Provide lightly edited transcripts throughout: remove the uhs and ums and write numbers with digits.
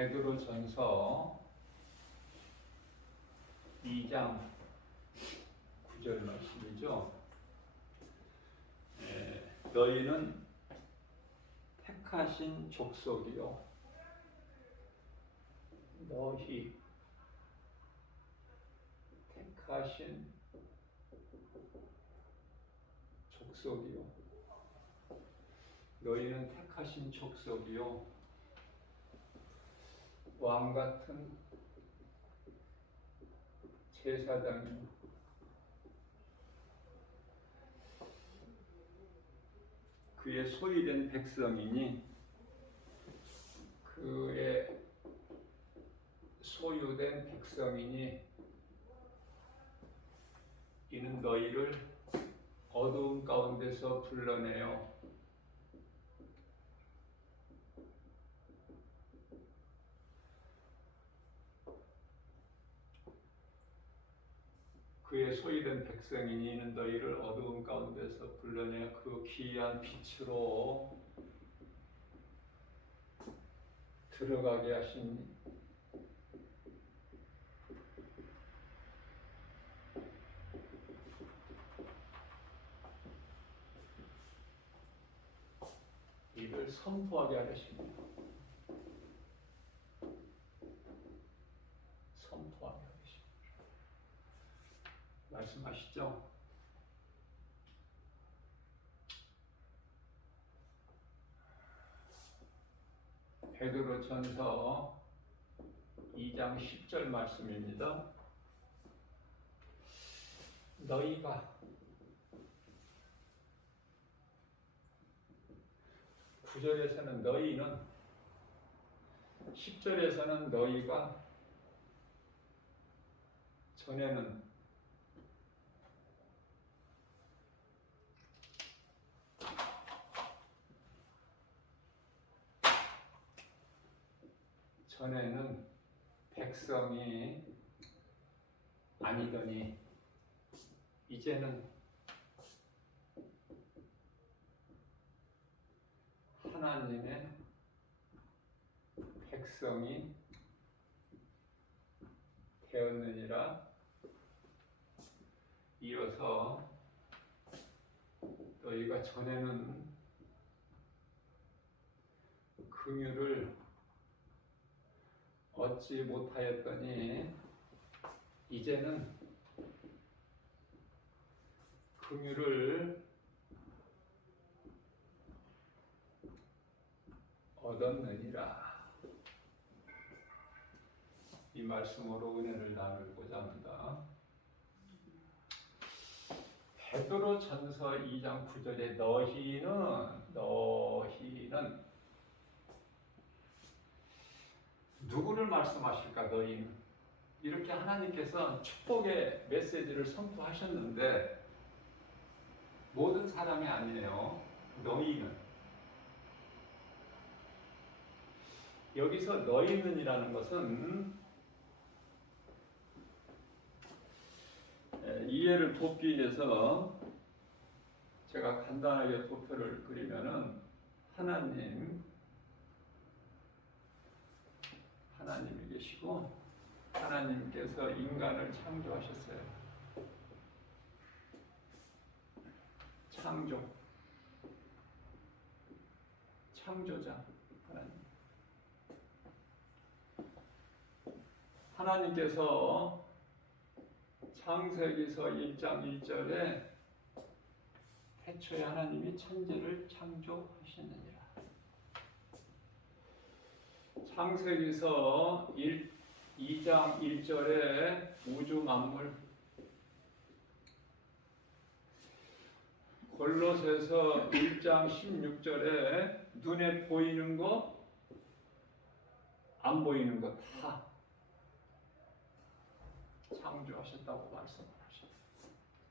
베드로전서 2장 9절 말씀이죠. 너희는 택하신 족속이요, 너희 택하신 족속이요, 너희는 택하신 족속이요, 왕같은 제사장이요, 그의 소유된 백성이니 그의 소유된 백성이니 이는 너희를 어두움 가운데서 불러내어 그의 소유된 백성이니 이는 너희를 어두움 가운데서 불러내어 그 귀한 빛으로 들어가게 하시니 이를 선포하게 하십니다. 선포하게 하십니다. 말씀하시죠? 베드로전서 2장 10절 말씀입니다. 너희가 9절에서는 너희는, 10절에서는 너희가, 전에는 백성이 아니더니 이제는 하나님의 백성이 되었느니라. 이어서 너희가 전에는 긍휼을 얻지 못하였더니 이제는 긍휼을 얻었느니라. 이 말씀으로 은혜를 나누고자 합니다. 베드로전서 2장 9절에 너희는 누구를 말씀하실까? 너희는 이렇게 하나님께서 축복의 메시지를 선포하셨는데 모든 사람이 아니에요. 너희는, 여기서 너희는이라는 것은 이해를 돕기 위해서 제가 간단하게 도표를 그리면은 하나님이 계시고 하나님께서 인간을 창조하셨어요. 창조자 하나님께서 창세기서 1장 1절에 태초에 하나님이 천지를 창조하셨느니라. 창세기서 2장 1절에 우주 만물, 골로새서 1장 16절에 눈에 보이는 거, 안 보이는 거 다 창조하셨다고 말씀을 하셨어요.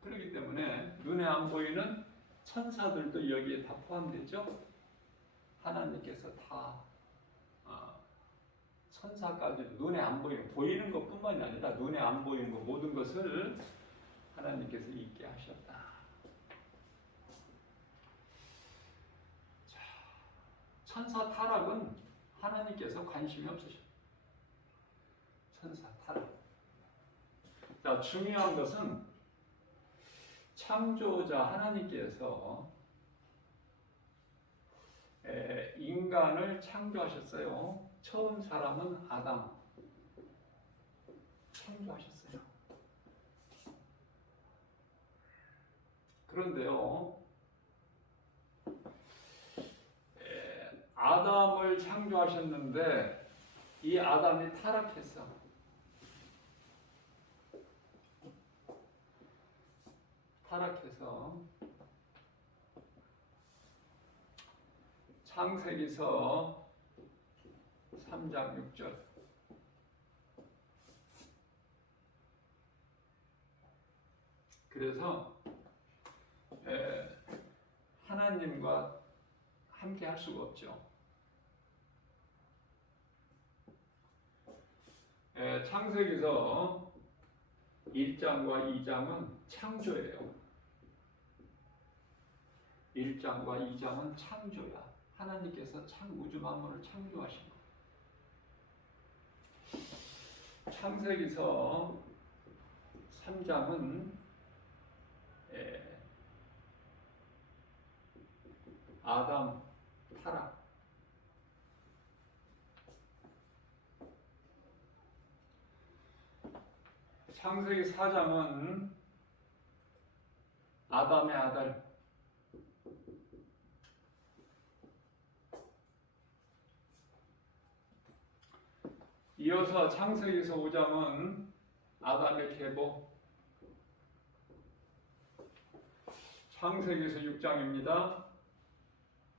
그렇기 때문에 눈에 안 보이는 천사들도 여기에 다 포함되죠. 하나님께서 다 천사까지 눈에 안 보이는 것뿐만이 아니라 눈에 안 보이는 것 모든 것을 하나님께서 있게 하셨다. 천사 타락은 하나님께서 관심이 없으셔. 천사 타락. 자, 중요한 것은 창조자 하나님께서 인간을 창조하셨어요. 처음 사람은 아담 창조하셨어요. 그런데요, 아담을 창조하셨는데 이 아담이 타락했어. 타락해서 창세기서 3장 6절 그래서 하나님과 함께 할 수가 없죠. 창세기서 1장과 2장은 창조예요. 1장과 2장은 창조야. 하나님께서 우주 만물을 창조하신 거. 창세기서 3장은 아담 타락. 창세기 4장은 아담의 아들. 이어서 창세기서 5장은 아담의 계보. 창세기서 6장입니다.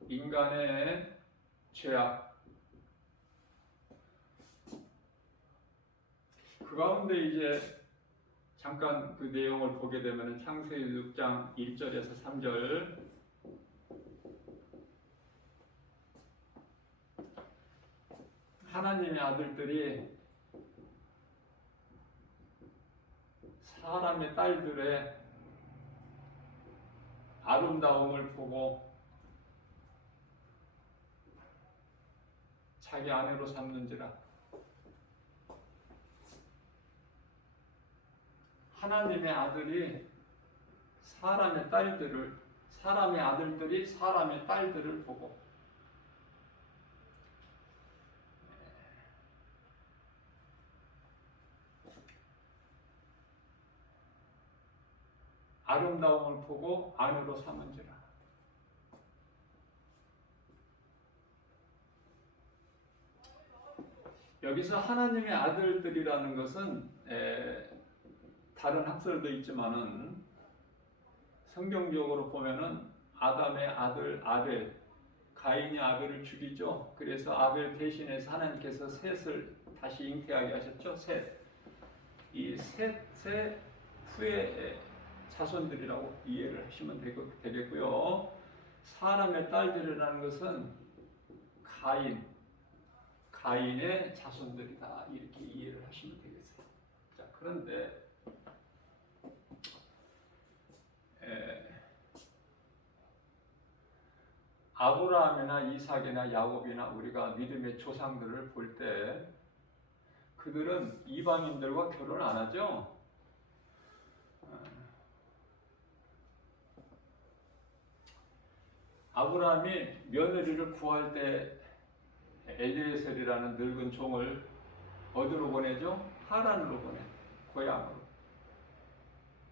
인간의 죄악. 그 가운데 이제 잠깐 그 내용을 보게 되면 창세기 6장 1절에서 3절 하나님의 아들들이 사람의 딸들의 아름다움을 보고 자기 아내로 삼는지라. 하나님의 아들이 사람의 아들들이 사람의 딸들을 보고 아름다움을 보고 아내로 삼은지라. 여기서 하나님의 아들들이라는 것은 다른 학설도 있지만은 성경적으로 보면은 아담의 아들 아벨, 가인이 아벨을 죽이죠. 그래서 아벨 대신해서 하나님께서 셋을 다시 잉태하게 하셨죠. 셋. 이 셋의 후에 자손들이라고 이해를 하시면 되겠고요. 사람의 딸들이라는 것은 가인의 자손들이다, 이렇게 이해를 하시면 되겠어요. 자, 그런데 아브라함이나 이삭이나 야곱이나 우리가 믿음의 조상들을 볼 때 그들은 이방인들과 결혼 안 하죠. 아브라함이 며느리를 구할 때 엘리에셀이라는 늙은 종을 어디로 보내죠? 하란으로 보내, 고향으로.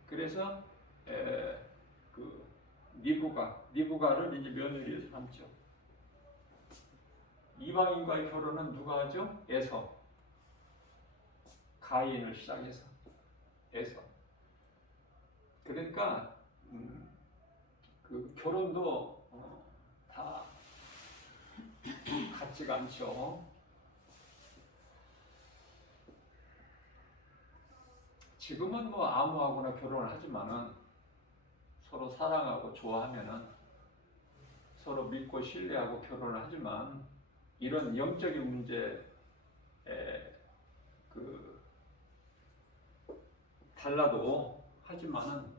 그래서 그 니브가를 이제 며느리로 삼죠. 이방인과의 결혼은 누가 하죠? 에서. 가인을 시작해서 에서. 그러니까 그 결혼도 다 같지가 않죠. 지금은 뭐 아무하고나 결혼을 하지만은 서로 사랑하고 좋아하면은 서로 믿고 신뢰하고 결혼을 하지만 이런 영적인 문제에 그 달라도 하지만은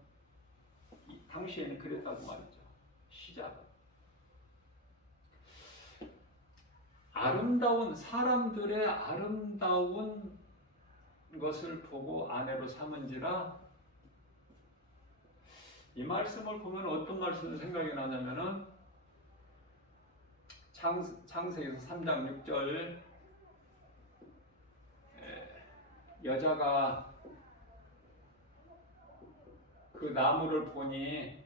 당시에는 그랬다고 말이죠. 시작은 사람들의 아름다운 것을 보고 아내로 삼은지라. 이 말씀을 보면 어떤 말씀이 생각이 나냐면은 창세기에서 3장 6절 여자가 그 나무를 보니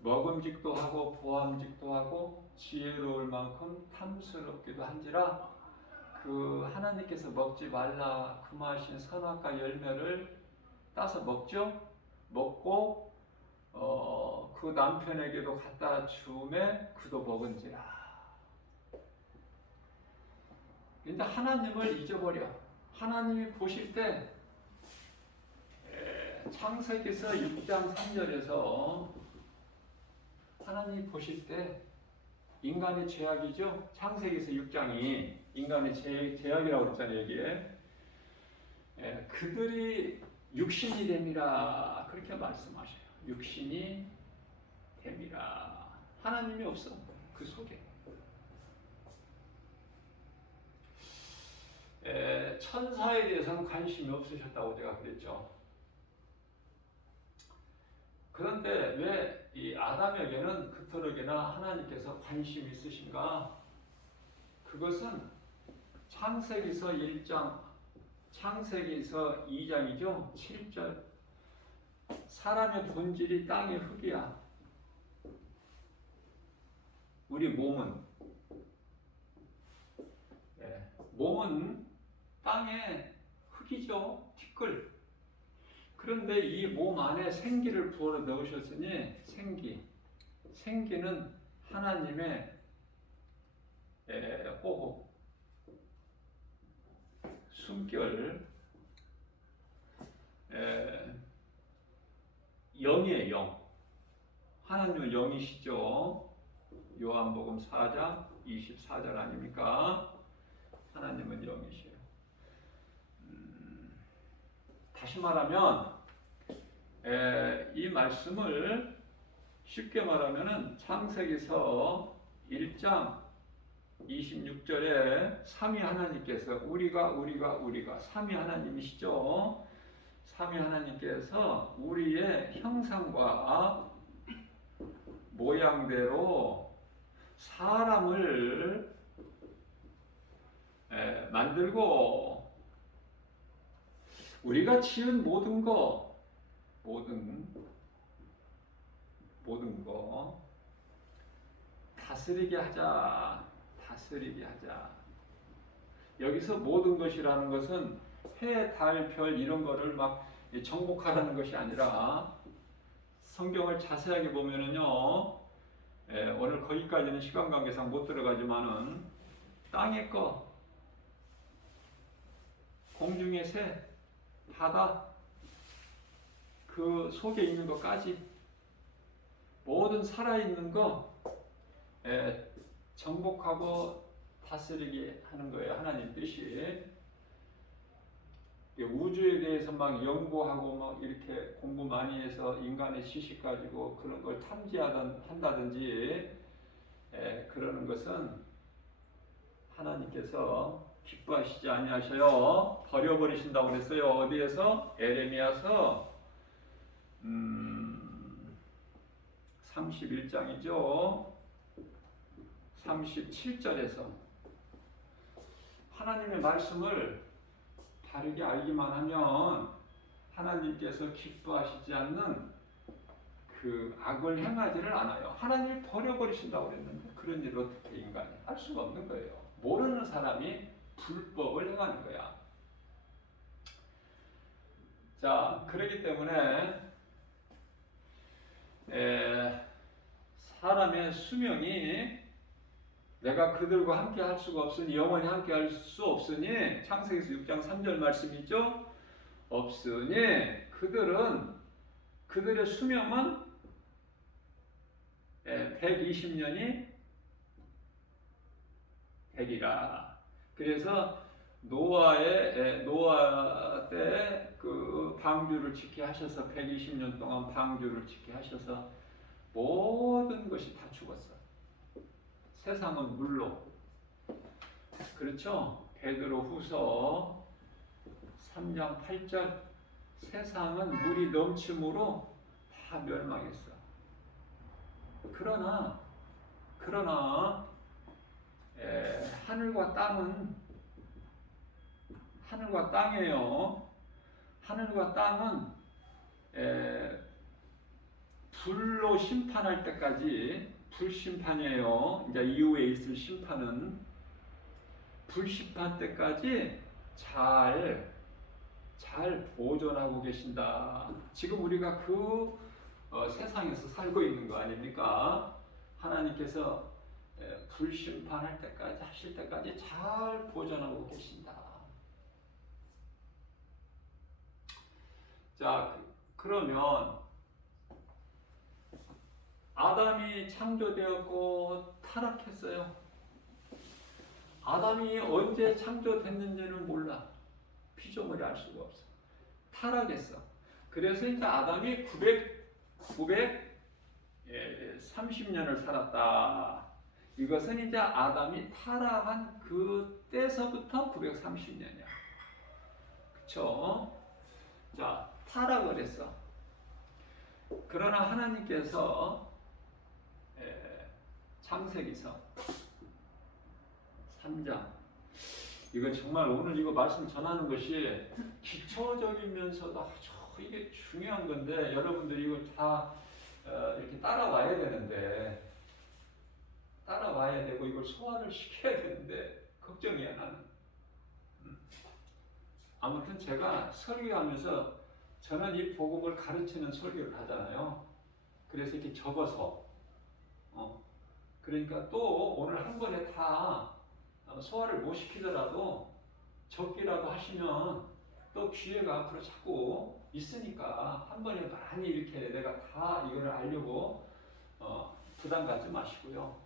먹음직도 하고 보암직도 하고 지혜로울 만큼 탐스럽기도 한지라 그 하나님께서 먹지 말라 금하신 선악과 열매를 따서 먹죠. 먹고 그 남편에게도 갖다 주매 그도 먹은지라. 근데 하나님을 잊어버려. 하나님이 보실 때 창세기서 6장 3절에서 하나님이 보실 때 인간의 죄악이죠. 창세기서 6장이 인간의 죄악이라고 그랬잖아요. 여기에 그들이 육신이 됨이라 그렇게 말씀하셔요. 육신이 됨이라. 하나님이 없어 그 속에. 천사에 대해서는 관심이 없으셨다고 제가 그랬죠. 그런데 왜 이 아담에게는 그토록이나 하나님께서 관심이 있으신가? 그것은 창세기서 1장, 창세기서 2장이죠. 7절. 사람의 본질이 땅의 흙이야. 우리 몸은 몸은 땅의 흙이죠. 티끌. 그런데 이 몸 안에 생기를 부어 넣으셨으니 생기는 하나님의 호흡, 숨결, 영이에요. 영. 하나님은 영이시죠. 요한복음 4장 24절 아닙니까? 하나님은 영이시에요. 다시 말하면 이 말씀을 쉽게 말하면은 창세기서 1장 26절에 삼위 하나님께서 우리가 삼위 하나님이시죠. 삼위 하나님께서 우리의 형상과 모양대로 사람을 만들고 우리가 지은 모든 거 다스리게 하자. 여기서 모든 것이라는 것은 해, 달, 별 이런 거를 막 정복하라는 것이 아니라 성경을 자세하게 보면은요, 오늘 거기까지는 시간 관계상 못 들어가지만은 땅의 거, 공중의 새, 바다, 그 속에 있는 것까지 모든 살아있는 거 정복하고 다스리게 하는 거예요. 하나님 뜻이. 우주에 대해서 막 연구하고 막 이렇게 공부 많이 해서 인간의 지식 가지고 그런 걸 한다든지 그러는 것은 하나님께서 기뻐하시지 아니하셔요. 버려버리신다고 그랬어요. 어디에서? 에레미야서 31장이죠. 37절에서 하나님의 말씀을 바르게 알기만 하면 하나님께서 기뻐하시지 않는 그 악을 행하지를 않아요. 하나님이 버려버리신다고 그랬는데 그런 일을 어떻게 인간이 할 수가 없는 거예요. 모르는 사람이 불법을 행하는 거야. 자, 그렇기 때문에 사람의 수명이 내가 그들과 함께 할 수가 없으니 영원히 함께 할 수 없으니 창세기서 6장 3절 말씀 있죠? 없으니 그들의 수명은 120년이 되리라. 그래서 노아 때 그 방주를 지게 하셔서 120년 동안 방주를 지게 하셔서 모든 것이 다 죽었어. 세상은 물로. 그렇죠? 베드로후서 3장 8절 세상은 물이 넘침으로 다 멸망했어. 그러나 하늘과 땅이에요. 하늘과 땅은 불로 심판할 때까지 불심판이에요. 이제 이후에 있을 심판은 불심판 때까지 잘 보존하고 계신다. 지금 우리가 그 세상에서 살고 있는 거 아닙니까? 하나님께서 불심판할 때까지 하실 때까지 잘 보존하고 계신다. 자, 그러면 아담이 창조되었고 타락했어요. 아담이 언제 창조됐는지는 몰라. 피조물이 알 수가 없어. 타락했어. 그래서 이제 아담이 930년을 살았다. 이것은 이제 아담이 타락한 그 때서부터 930년이야. 그쵸? 자, 타락을 했어. 그러나 하나님께서 창세기서 3장, 이거 정말 오늘 이거 말씀 전하는 것이 기초적이면서도 아주 이게 중요한 건데 여러분들이 이거 다 이렇게 따라와야 되는데, 따라와야 되고 이걸 소화를 시켜야 되는데 걱정이야 나는. 아무튼 제가 설교하면서 저는 이 복음을 가르치는 설교를 하잖아요. 그래서 이렇게 적어서 그러니까 또 오늘 한 번에 다 소화를 못 시키더라도 적기라도 하시면 또 기회가 앞으로 자꾸 있으니까 한 번에 많이 이렇게 내가 다 이거를 알려고 부담 갖지 마시고요.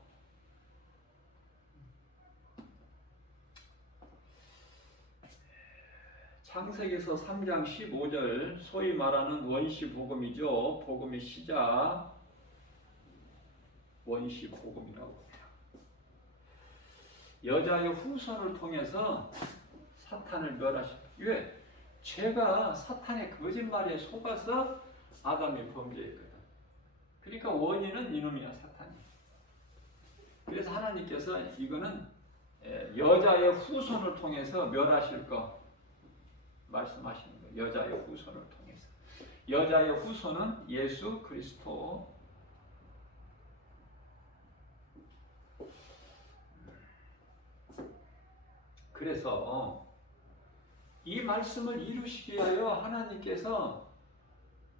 창세기서 3장 15절 소위 말하는 원시 복음이죠. 복음의 시작, 원시 복음이라고 해요. 여자의 후손을 통해서 사탄을 멸하시다. 왜? 죄가 사탄의 거짓말에 속아서 아담이 범죄했거든. 그러니까 원인은 이놈이야, 사탄이. 그래서 하나님께서 이거는 여자의 후손을 통해서 멸하실 거 말씀하시는 거예요. 여자의 후손을 통해서. 여자의 후손은 예수 그리스도. 그래서 이 말씀을 이루시기 위하여 하나님께서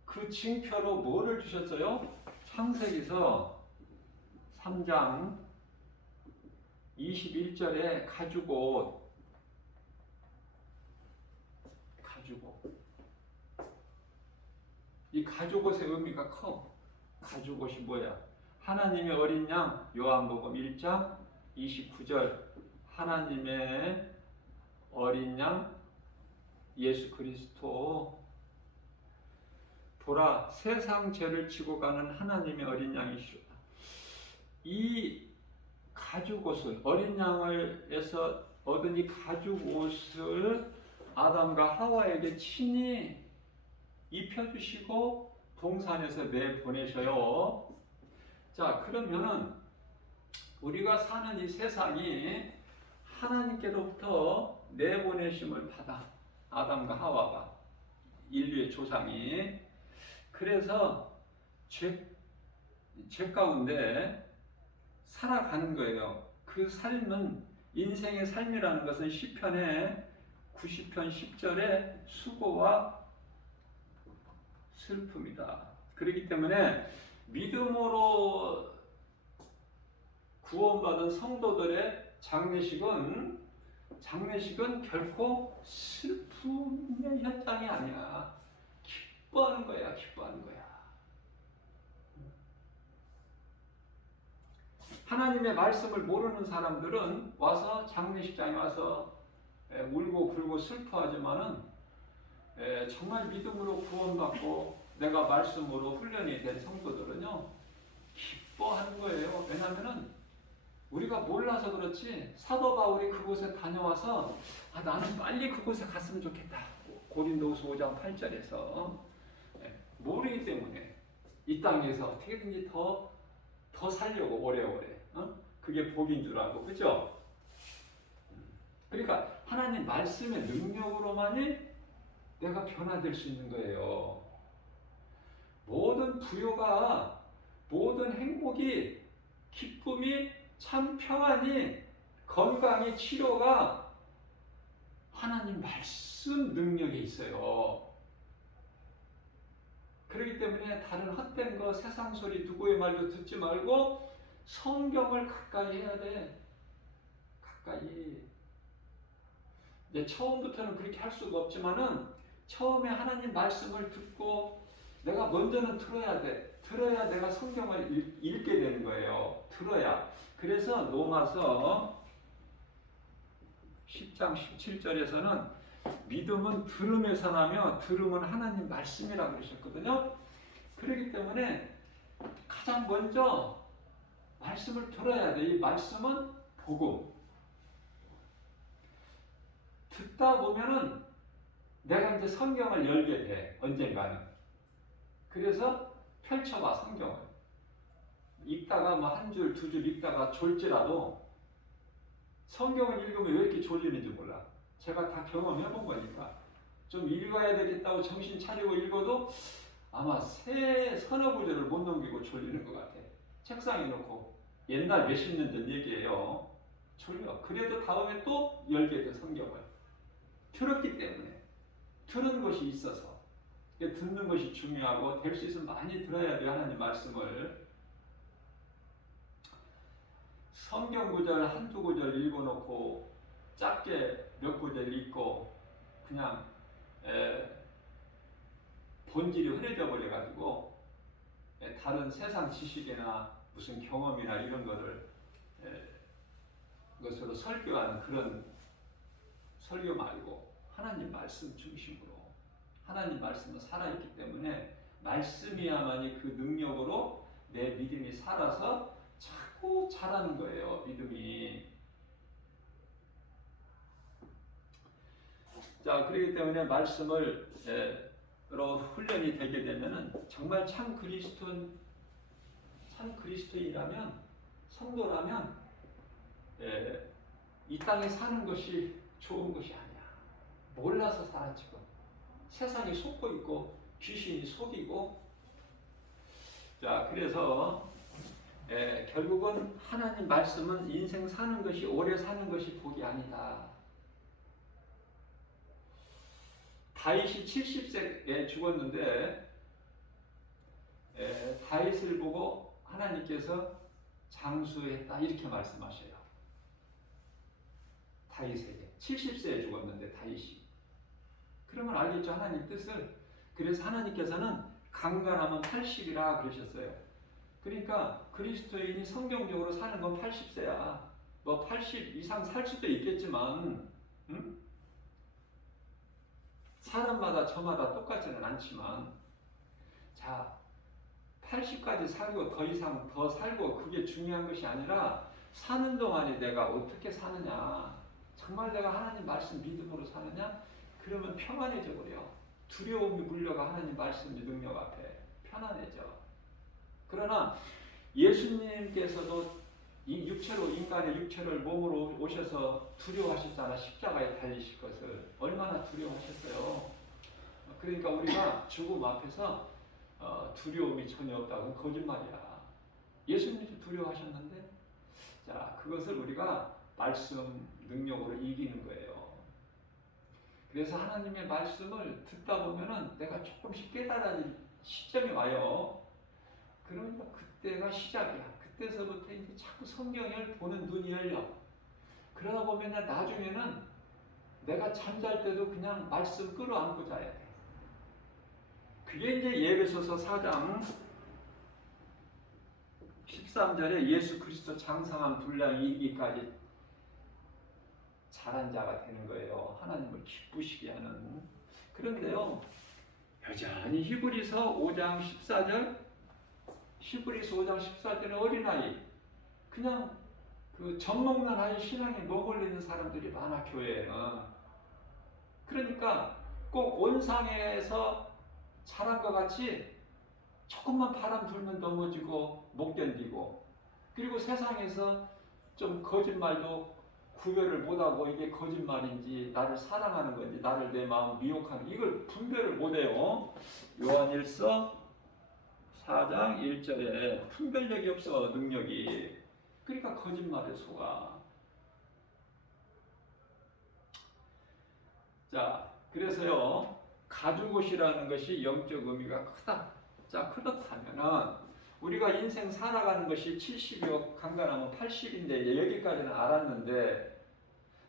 그 징표로 뭐를 주셨어요? 창세기서 3장 21절에 가죽옷. 이 가죽옷의 의미가 커. 가죽옷이 뭐야? 하나님의 어린 양, 요한복음 1장 29절. 하나님의 어린 양 예수 그리스도. 보라, 세상 죄를 지고 가는 하나님의 어린 양이시로다. 이 가죽옷을, 어린 양에서 얻은 이 가죽옷을 아담과 하와에게 친히 입혀주시고 동산에서 내보내셔요. 자, 그러면은 우리가 사는 이 세상이 하나님께로부터 내보내심을 받아, 아담과 하와가, 인류의 조상이. 그래서 죄 가운데 살아가는 거예요. 그 삶은, 인생의 삶이라는 것은 시편의 90편 10절의 수고와 슬픔이다. 그렇기 때문에 믿음으로 구원받은 성도들의 장례식은 결코 슬픔의 현장이 아니야. 기뻐하는 거야, 기뻐하는 거야. 하나님의 말씀을 모르는 사람들은 와서 장례식장에 와서 울고 불고 슬퍼하지만은 정말 믿음으로 구원받고 내가 말씀으로 훈련이 된 성도들은요 기뻐하는 거예요. 왜냐하면은 우리가 몰라서 그렇지 사도 바울이 그곳에 다녀와서 나는 빨리 그곳에 갔으면 좋겠다 고린도후서 5장 8절에서 모르기 때문에 이 땅에서 어떻게든지 더 살려고 오래오래 그게 복인 줄 알고 그죠? 그러니까 하나님 말씀의 능력으로만이 내가 변화될 수 있는 거예요. 모든 부요가 모든 행복이 기쁨이 참 평안이 건강이 치료가 하나님 말씀 능력에 있어요. 그렇기 때문에 다른 헛된 거 세상 소리 누구의 말도 듣지 말고 성경을 가까이 해야 돼. 가까이. 이제 처음부터는 그렇게 할 수가 없지만은 처음에 하나님 말씀을 듣고 내가 먼저는 들어야 돼. 들어야 내가 성경을 읽게 되는 거예요. 들어야. 그래서 로마서 10장 17절에서는 믿음은 들음에서 나며 들음은 하나님 말씀이라고 그러셨거든요. 그렇기 때문에 가장 먼저 말씀을 들어야 돼. 이 말씀은 복음. 듣다 보면은 내가 이제 성경을 열게 돼. 언젠가는. 그래서 펼쳐봐 성경을. 읽다가 뭐 한 줄, 두 줄 읽다가 졸지라도 성경을 읽으면 왜 이렇게 졸리는지 몰라. 제가 다 경험해 본 거니까. 좀 읽어야 되겠다고 정신 차리고 읽어도 아마 서너 구절을 못 넘기고 졸리는 것 같아. 책상에 놓고 옛날 몇십 년 전 얘기예요. 졸려. 그래도 다음에 또 열게 돼 성경을. 들었기 때문에. 들은 것이 있어서. 듣는 것이 중요하고 될 수 있으면 많이 들어야 돼 하나님 말씀을. 성경 구절 한두 구절 읽어놓고 짧게 몇 구절 읽고 그냥 본질이 흐려져 버려가지고 다른 세상 지식이나 무슨 경험이나 이런 거를 것으로 설교하는 그런 설교 말고 하나님 말씀 중심으로 하나님 말씀은 살아있기 때문에 말씀이야만이 그 능력으로 내 믿음이 살아서 자꾸 자라는 거예요. 믿음이. 자, 그렇기 때문에 말씀을 훈련이 되게 되면은 정말 참 그리스도인이라면 성도라면 이 땅에 사는 것이 좋은 것이 아니야. 몰라서 살아 지금. 세상이 속고 있고 귀신이 속이고. 자, 그래서 결국은 하나님 말씀은 인생 사는 것이 오래 사는 것이 복이 아니다. 다윗이 70세에 죽었는데 다윗을 보고 하나님께서 장수했다 이렇게 말씀하셔요. 다윗에게 70세에 죽었는데 다윗이. 그러면 알겠죠 하나님 뜻을. 그래서 하나님께서는 강건하면 80이라 그러셨어요. 그러니까 그리스도인이 성경적으로 사는 건 80세야. 뭐 80 이상 살 수도 있겠지만 사람마다 저마다 똑같지는 않지만 자 80까지 살고 더 이상 더 살고 그게 중요한 것이 아니라 사는 동안에 내가 어떻게 사느냐. 정말 내가 하나님 말씀 믿음으로 사느냐. 그러면 평안해져 버려. 두려움이 물려가 하나님 말씀의 능력 앞에 편안해져. 그러나 예수님께서도 이 육체로 인간의 육체를 몸으로 오셔서 두려워하셨잖아. 십자가에 달리실 것을 얼마나 두려워하셨어요. 그러니까 우리가 죽음 앞에서 두려움이 전혀 없다고 거짓말이야. 예수님도 두려워하셨는데 자 그것을 우리가 말씀 능력으로 이기는 거예요. 그래서 하나님의 말씀을 듣다 보면은 내가 조금씩 깨달아질 시점이 와요. 그러니까 그때가 시작이야. 그때서부터 이제 자꾸 성경을 보는 눈이 열려. 그러다 보면 나중에는 내가 잠잘 때도 그냥 말씀 끌어안고 자야 돼. 그게 이제 예배소서 4장 13절에 예수 그리스도 장성한 분량이 이기까지 자란 자가 되는 거예요. 하나님을 기쁘시게 하는. 그런데요, 여전히 히브리서 5장 14절 히브리서 5장 14절은 어린아이 그냥 그 젖먹는 아이 신앙에 머물러 있는 사람들이 많아 교회에는. 그러니까 꼭 온상에서 자란 것 같이 조금만 바람 불면 넘어지고 못 견디고, 그리고 세상에서 좀 거짓말도 구별을 못하고 이게 거짓말인지 나를 사랑하는 건지 나를 내 마음 미혹하는, 이걸 분별을 못해요. 요한일서 4장 1절에 분별력이 없어, 능력이. 그러니까 거짓말에 속아. 자, 그래서요, 가죽옷이라는 것이 영적 의미가 크다. 자, 그렇다면은 우리가 인생 살아가는 것이 70여 강간하면 80인데 여기까지는 알았는데,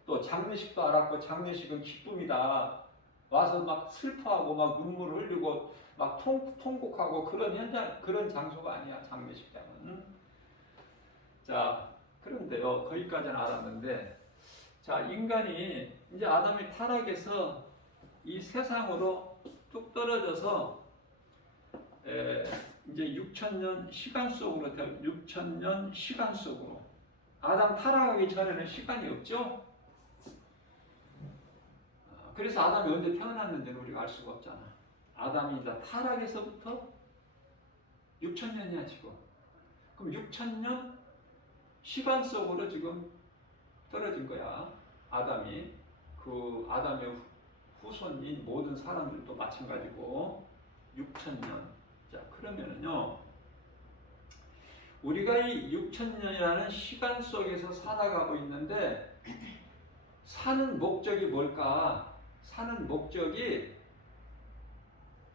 또 장례식도 알았고, 장례식은 기쁨이다. 와서 막 슬퍼하고 막 눈물 흘리고 막 통곡하고 그런 현장, 그런 장소가 아니야, 장례식장은. 자, 그런데요, 거기까지는 알았는데, 자, 인간이 이제 아담의 타락에서 이 세상으로 뚝 떨어져서 이제 6천년 시간 속으로, 6천년 시간 속으로. 아담 타락하기 전에는 시간이 없죠. 그래서 아담이 언제 태어났는지는 우리가 알 수가 없잖아. 아담이 이제 타락에서부터 6천년이야 지금. 그럼 6천년 시간 속으로 지금 떨어진 거야. 아담이. 그 아담의 후손인 모든 사람들도 마찬가지고 6천년. 자, 그러면은요, 우리가 이 6천년이라는 시간 속에서 살아가고 있는데, 사는 목적이 뭘까? 사는 목적이,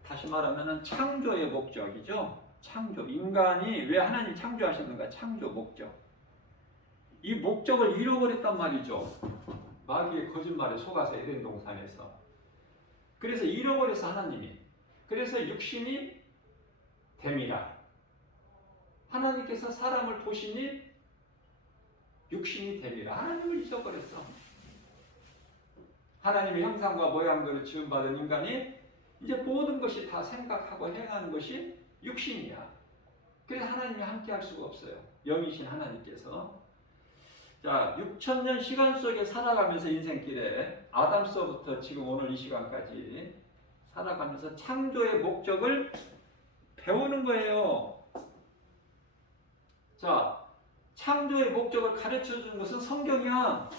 다시 말하면은 창조의 목적이죠. 창조. 인간이 왜 하나님 창조하셨는가? 창조 목적. 이 목적을 잃어버렸단 말이죠. 마귀의 거짓말에 속아서 에덴 동산에서. 그래서 잃어버려서 하나님이. 그래서 육신이 됨이라. 하나님께서 사람을 보시니 육신이 됨이라. 하나님을 잊어버렸어. 하나님의 형상과 모양대로 지음받은 인간이 이제 모든 것이 다 생각하고 행하는 것이 육신이야. 그래서 하나님이 함께 할 수가 없어요. 영이신 하나님께서. 자, 6천년 시간 속에 살아가면서 인생길에 아담서부터 지금 오늘 이 시간까지 살아가면서 창조의 목적을 배우는 거예요. 자, 창조의 목적을 가르쳐 주는 것은 성경이야.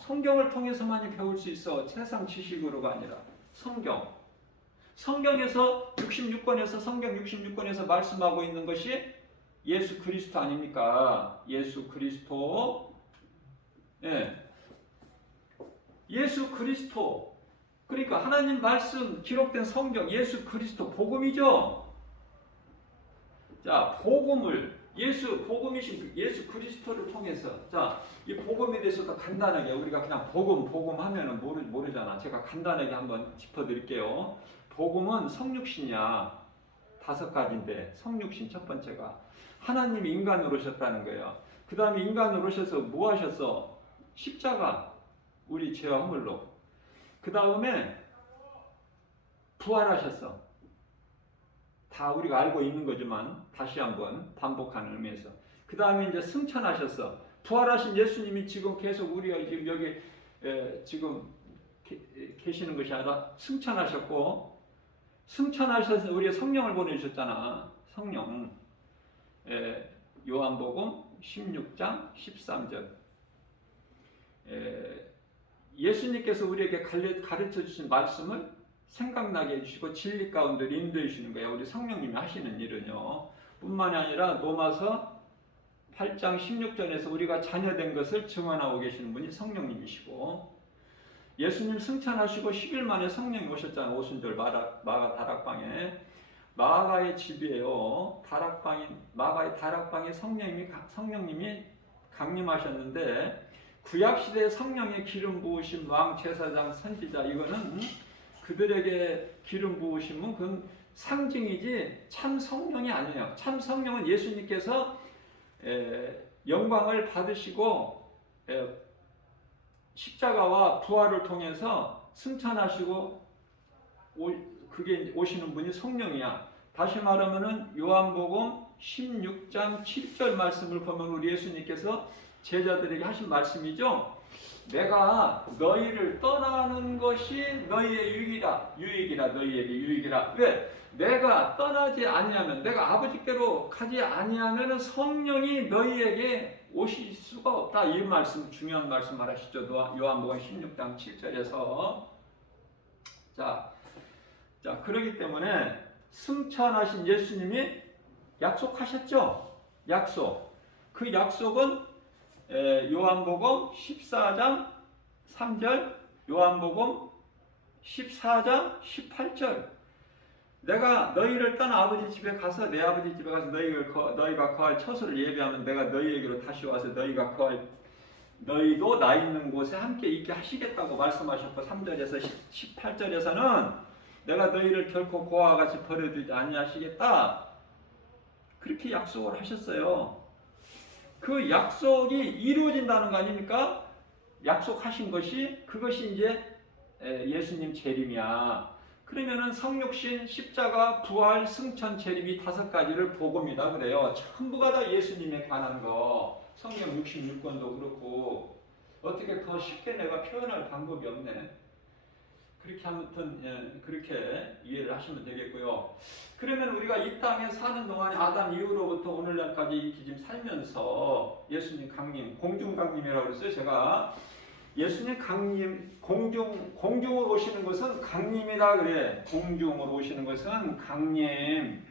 성경을 통해서만이 배울 수 있어. 세상 지식으로가 아니라 성경에서 66권에서 성경 66권에서 말씀하고 있는 것이 예수 그리스도 아닙니까? 예수 그리스도. 예. 예수 그리스도. 그러니까 하나님 말씀 기록된 성경, 예수 그리스도 복음이죠. 자, 복음을, 복음이신 예수 그리스도를 통해서, 자, 이 복음에 대해서도 간단하게, 우리가 그냥 복음 하면은 모르잖아. 제가 간단하게 한번 짚어드릴게요. 복음은 성육신이야. 5가지인데, 성육신 첫 번째가 하나님이 인간으로 오셨다는 거예요. 그 다음에 인간으로 오셔서 뭐 하셨어? 십자가, 우리 죄와 허물로. 그 다음에 부활하셨어. 다 우리가 알고 있는 거지만 다시 한번 반복하는 의미에서. 그 다음에 이제 승천하셨어. 부활하신 예수님이 지금 계속 우리가 지금 여기 지금 계시는 것이 아니라 승천하셨고, 승천하셔서 우리의 성령을 보내주셨잖아. 성령. 요한복음 16장 13절. 예수님께서 우리에게 가르쳐 주신 말씀을 생각나게 해주시고 진리 가운데 인도해 주시는 거예요. 우리 성령님이 하시는 일은요. 뿐만이 아니라 로마서 8장 16절에서 우리가 자녀된 것을 증언하고 계시는 분이 성령님이시고, 예수님 승천하시고 10일 만에 성령이 오셨잖아요. 오순절 마가 다락방에. 마가의 집이에요. 마가의 다락방에 성령님이 강림하셨는데, 구약시대의 성령의 기름 부으신 왕, 제사장, 선지자, 이거는 그들에게 기름 부으심은 그건 상징이지 참 성령이 아니에요. 참 성령은 예수님께서 영광을 받으시고 십자가와 부활을 통해서 승천하시고 그게 오시는 분이 성령이야. 다시 말하면은 요한복음 16장 7절 말씀을 보면 우리 예수님께서 제자들에게 하신 말씀이죠. 내가 너희를 떠나는 것이 너희의 유익이라 너희에게 유익이라. 왜? 내가 떠나지 아니하면, 내가 아버지께로 가지 아니하면 성령이 너희에게 오실 수가 없다. 이 말씀, 중요한 말씀 말하시죠. 요한복음 16장 7절에서. 자, 그러기 때문에 승천하신 예수님이 약속하셨죠. 약속. 그 약속은 요한복음 14장 3절, 요한복음 14장 18절. 내가 너희를 떠나 아버지 집에 가서, 내 아버지 집에 가서 너희가 거할 처소를 예비하면 내가 너희에게로 다시 와서 너희도 나 있는 곳에 함께 있게 하시겠다고 말씀하셨고, 3절에서 18절에서는 내가 너희를 결코 고아와 같이 버려두지 아니하시겠다, 그렇게 약속을 하셨어요. 그 약속이 이루어진다는 거 아닙니까? 약속하신 것이, 그것이 이제 예수님 재림이야. 그러면은 성육신, 십자가, 부활, 승천, 재림이 5가지를 복음이다 그래요. 전부가 다 예수님에 관한 거. 성경 66권도 그렇고, 어떻게 더 쉽게 내가 표현할 방법이 없네. 그렇게 아무튼 그렇게 이해를 하시면 되겠고요. 그러면 우리가 이 땅에 사는 동안에 아담 이후로부터 오늘날까지 이렇게 지금 살면서 예수님 강림, 공중 강림이라고 그랬어요. 제가 예수님 강림, 공중으로 오시는 것은 강림이다 그래. 공중으로 오시는 것은 강림,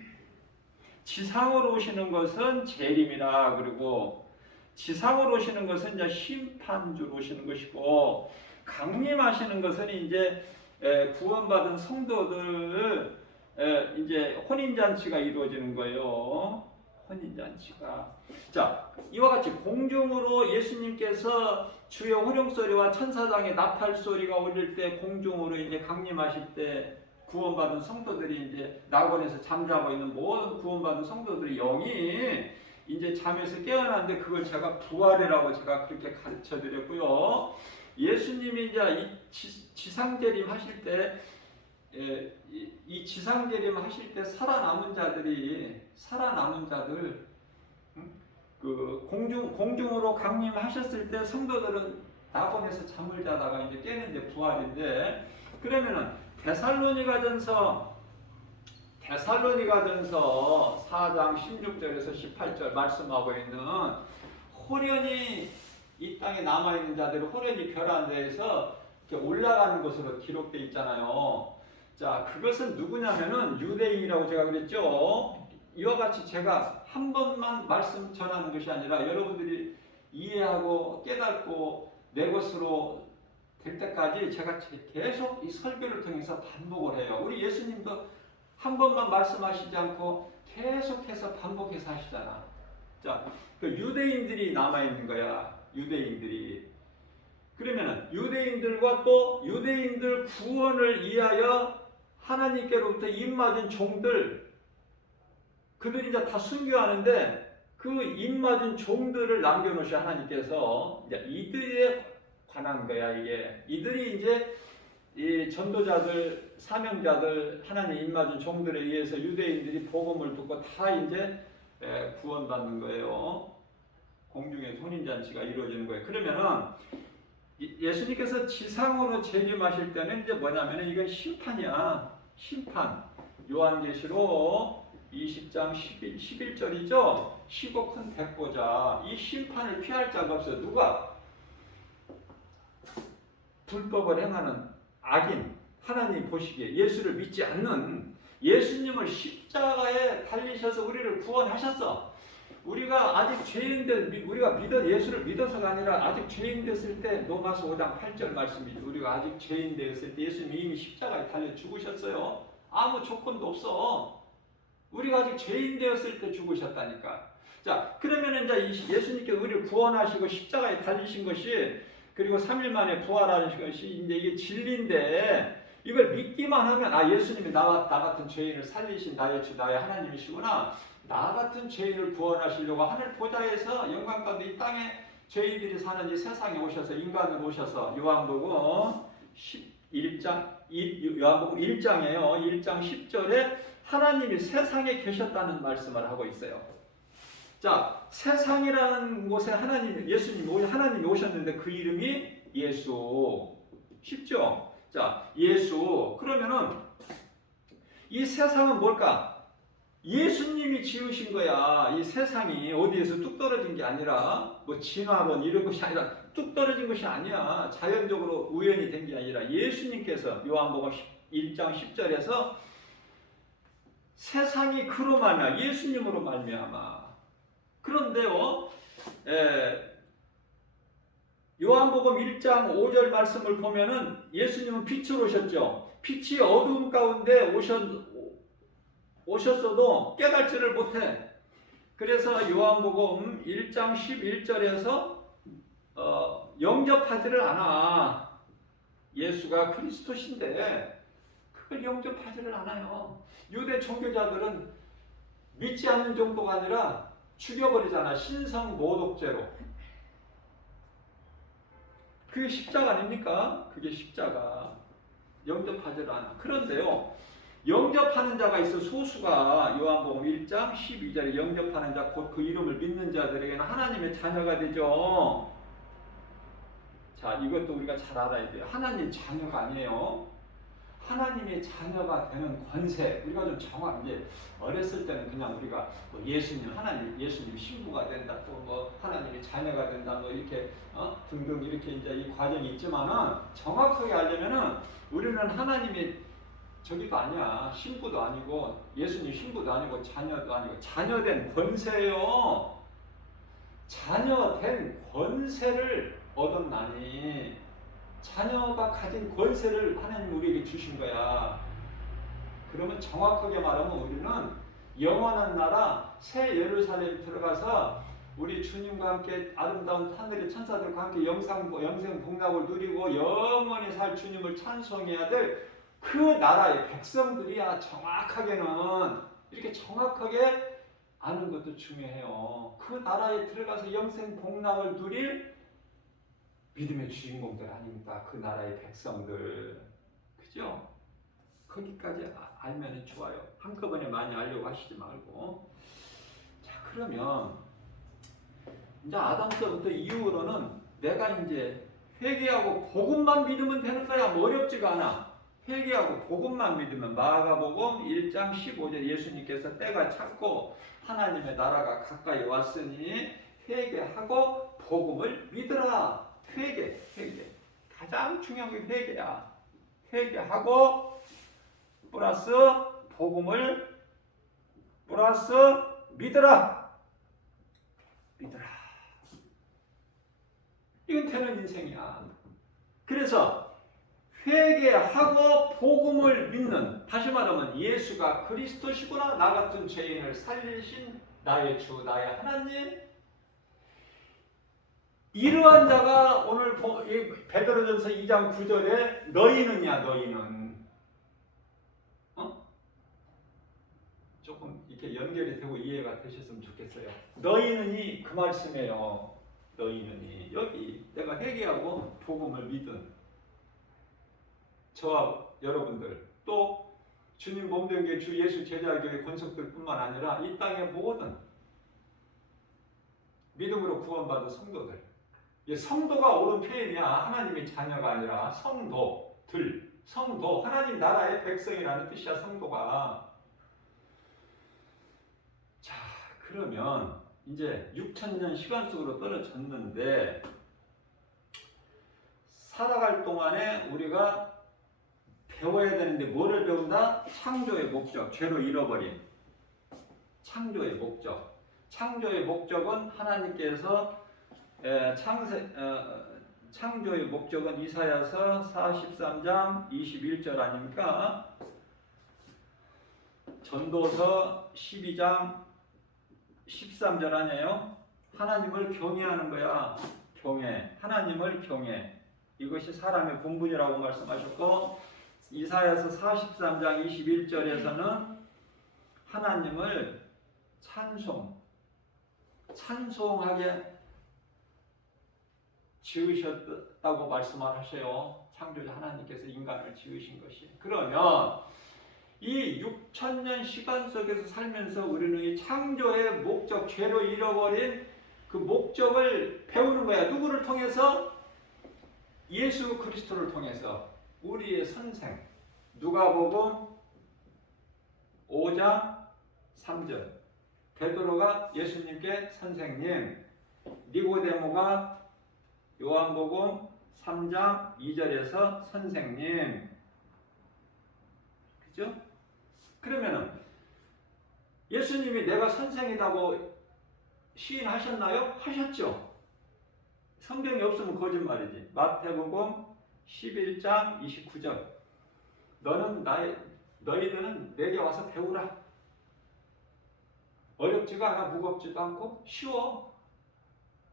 지상으로 오시는 것은 재림이라. 그리고 지상으로 오시는 것은 이제 심판주로 오시는 것이고, 강림하시는 것은 이제 구원받은 성도들 이제 혼인잔치가 이루어지는 거예요. 혼인잔치가. 자, 이와 같이 공중으로 예수님께서 주의 호령소리와 천사장의 나팔소리가 울릴 때, 공중으로 이제 강림하실 때 구원받은 성도들이 이제 낙원에서 잠자고 있는 모든 구원받은 성도들의 영이 이제 잠에서 깨어나는데, 그걸 제가 부활이라고 제가 그렇게 가르쳐 드렸고요. 예수님이 이제 이 지상재림 하실 때, 이 지상재림 하실 때 살아남은 자들, 그 공중으로 강림하셨을 때 성도들은 낙원에서 잠을 자다가 이제 깨는데 부활인데, 그러면은 데살로니가전서 4장 16절에서 18절 말씀하고 있는 호련히 이 땅에 남아있는 자들은 호련히 별하늘에서 올라가는 것으로 기록되어 있잖아요. 자, 그것은 누구냐면은 유대인이라고 제가 그랬죠. 이와 같이 제가 한 번만 말씀 전하는 것이 아니라 여러분들이 이해하고 깨닫고 내 것으로 될 때까지 제가 계속 이 설교를 통해서 반복을 해요. 우리 예수님도 한 번만 말씀하시지 않고 계속해서 반복해서 하시잖아. 자, 그 유대인들이 남아있는 거야. 유대인들이. 그러면은 유대인들과 또 유대인들 구원을 위하여 하나님께로부터 입맞은 종들, 그들이 이제 다 순교하는데 그 입맞은 종들을 남겨놓으셔 하나님께서. 이제 이들에 관한 거야. 이들이 이제 이 전도자들, 사명자들, 하나님 입맞은 종들에 의해서 유대인들이 복음을 듣고 다 이제 구원받는 거예요. 공중의 혼인잔치가 이루어지는 거예요. 그러면은 예수님께서 지상으로 재림하실 때는 이제 뭐냐면은 이건 심판이야. 심판. 요한계시록 20장 11절이죠. 시고 큰 백보자. 이 심판을 피할 자가 없어요. 누가? 불법을 행하는 악인, 하나님 보시기에 예수를 믿지 않는, 예수님을 십자가에 달리셔서 우리를 구원하셨어. 우리가 아직 죄인들, 우리가 예수를 믿어서가 아니라 아직 죄인 됐을 때, 로마서 5장 8절 말씀이죠. 우리가 아직 죄인 되었을 때 예수님이 이미 십자가에 달려 죽으셨어요. 아무 조건도 없어. 우리가 아직 죄인 되었을 때 죽으셨다니까. 자, 그러면 이제 예수님께 우리를 구원하시고 십자가에 달리신 것이, 그리고 3일 만에 부활하신 것이 이제 이게 진리인데, 이걸 믿기만 하면 예수님이 나 같은 죄인을 살리신 나의 주, 나의 하나님이시구나. 나 같은 죄인을 구원하시려고 하늘 보좌에서 영광 가운데 이 땅에 죄인들이 사는 이 세상에 오셔서, 인간으로 오셔서, 요한복음 1장이에요. 1장 10절에 하나님이 세상에 계셨다는 말씀을 하고 있어요. 자, 세상이라는 곳에 예수님이 오셨는데 그 이름이 예수. 쉽죠? 자, 예수. 그러면은 이 세상은 뭘까? 예수님이 지으신 거야. 이 세상이 어디에서 뚝 떨어진 게 아니라 뭐 진화론 이런 것이 아니라 뚝 떨어진 것이 아니야. 자연적으로 우연이 된 게 아니라 예수님께서 요한복음 1장 10절에서 세상이 그로 말미암아 예수님으로 말미암아. 그런데요. 요한복음 1장 5절 말씀을 보면은 예수님은 빛으로 오셨죠. 빛이 어두움 가운데 오셨어도 깨닫지를 못해. 그래서 요한복음 1장 11절에서 영접하지를 않아. 예수가 그리스도신데 그걸 영접하지를 않아요. 유대 종교자들은 믿지 않는 정도가 아니라 죽여버리잖아. 신성모독죄로. 그게 십자가 아닙니까? 그게 십자가. 영접하지를 않아. 그런데요. 영접하는 자가 있어. 소수가 요한복음 1장 12절에 영접하는 자 곧 그 이름을 믿는 자들에게는 하나님의 자녀가 되죠. 자, 이것도 우리가 잘 알아야 돼요. 하나님 자녀가 아니에요. 하나님의 자녀가 되는 권세. 우리가 좀 정확하게 어렸을 때는 그냥 우리가 뭐 예수님, 하나님, 예수님 신부가 된다, 또 뭐 하나님의 자녀가 된다, 뭐 이렇게 등등 이렇게 이제 이 과정이 있지만은 정확하게 알려면은 우리는 하나님의 저기도 아니야. 신부도 아니고 예수님 신부도 아니고 자녀도 아니고 자녀된 권세요. 자녀된 권세를 얻었나니 자녀가 가진 권세를 하나님 우리에게 주신 거야. 그러면 정확하게 말하면 우리는 영원한 나라 새 예루살렘 들어가서 우리 주님과 함께 아름다운 하늘의 천사들과 함께 영생 복락을 누리고 영원히 살 주님을 찬송해야 될 그 나라의 백성들이야. 정확하게는 이렇게 정확하게 아는 것도 중요해요. 그 나라에 들어가서 영생 복락을 누릴 믿음의 주인공들 아닙니까? 그 나라의 백성들. 그죠? 거기까지 알면 좋아요. 한꺼번에 많이 알려고 하시지 말고. 자, 그러면 이제 아담 때부터 이후로는 내가 이제 회개하고 복음만 믿으면 되는 거야. 뭐 어렵지가 않아. 회개하고 복음만 믿으면 마가복음 1장 15절 예수님께서 때가 찼고 하나님의 나라가 가까이 왔으니 회개하고 복음을 믿으라. 회개. 가장 중요한 게 회개야. 회개하고 플러스 복음을 플러스 믿으라. 이건 되는 인생이야. 그래서 회개하고 복음을 믿는, 다시 말하면 예수가 그리스도시구나, 나 같은 죄인을 살리신 나의 주, 나의 하나님, 이러한 자가 오늘 베드로전서 2장 9절에 너희는 조금 이렇게 연결이 되고 이해가 되셨으면 좋겠어요. 너희는이 그 말씀이에요. 너희는이 여기 내가 회개하고 복음을 믿은 저와 여러분들, 또 주님 몸된 게 주 예수 제자교회 권속들뿐만 아니라 이 땅의 모든 믿음으로 구원받은 성도들. 성도가 옳은 표현이야. 하나님의 자녀가 아니라 성도들. 성도, 하나님 나라의 백성이라는 뜻이야. 성도가. 자, 그러면 이제 6,000년 시간 속으로 떨어졌는데 살아갈 동안에 우리가 배워야 되는데 뭐를 배운다? 창조의 목적, 죄로 잃어버린 창조의 목적. 창조의 목적은 하나님께서 창조의 목적은 이사야서 43장 21절 아닙니까? 전도서 12장 13절 아니에요? 하나님을 경외하는 거야. 하나님을 경외. 이것이 사람의 본분이라고 말씀하셨고, 이사야서 43장 21절에서는 하나님을 찬송하게 지으셨다고 말씀을 하셔요. 창조자 하나님께서 인간을 지으신 것이. 그러면 이 6,000년 시간 속에서 살면서 우리는 이 창조의 목적, 죄로 잃어버린 그 목적을 배우는 거야. 누구를 통해서? 예수 그리스도를 통해서 우리의 선생, 누가복음 5장 3절, 베드로가 예수님께 선생님, 니고데모가 요한복음 3장 2절에서 선생님. 그죠? 그러면은 예수님이 내가 선생이라고 시인하셨나요? 하셨죠. 성경이 없으면 거짓말이지. 마태복음 11장 29절. 너희들은 내게 와서 배우라. 어렵지가 않아, 무겁지도 않고 쉬워.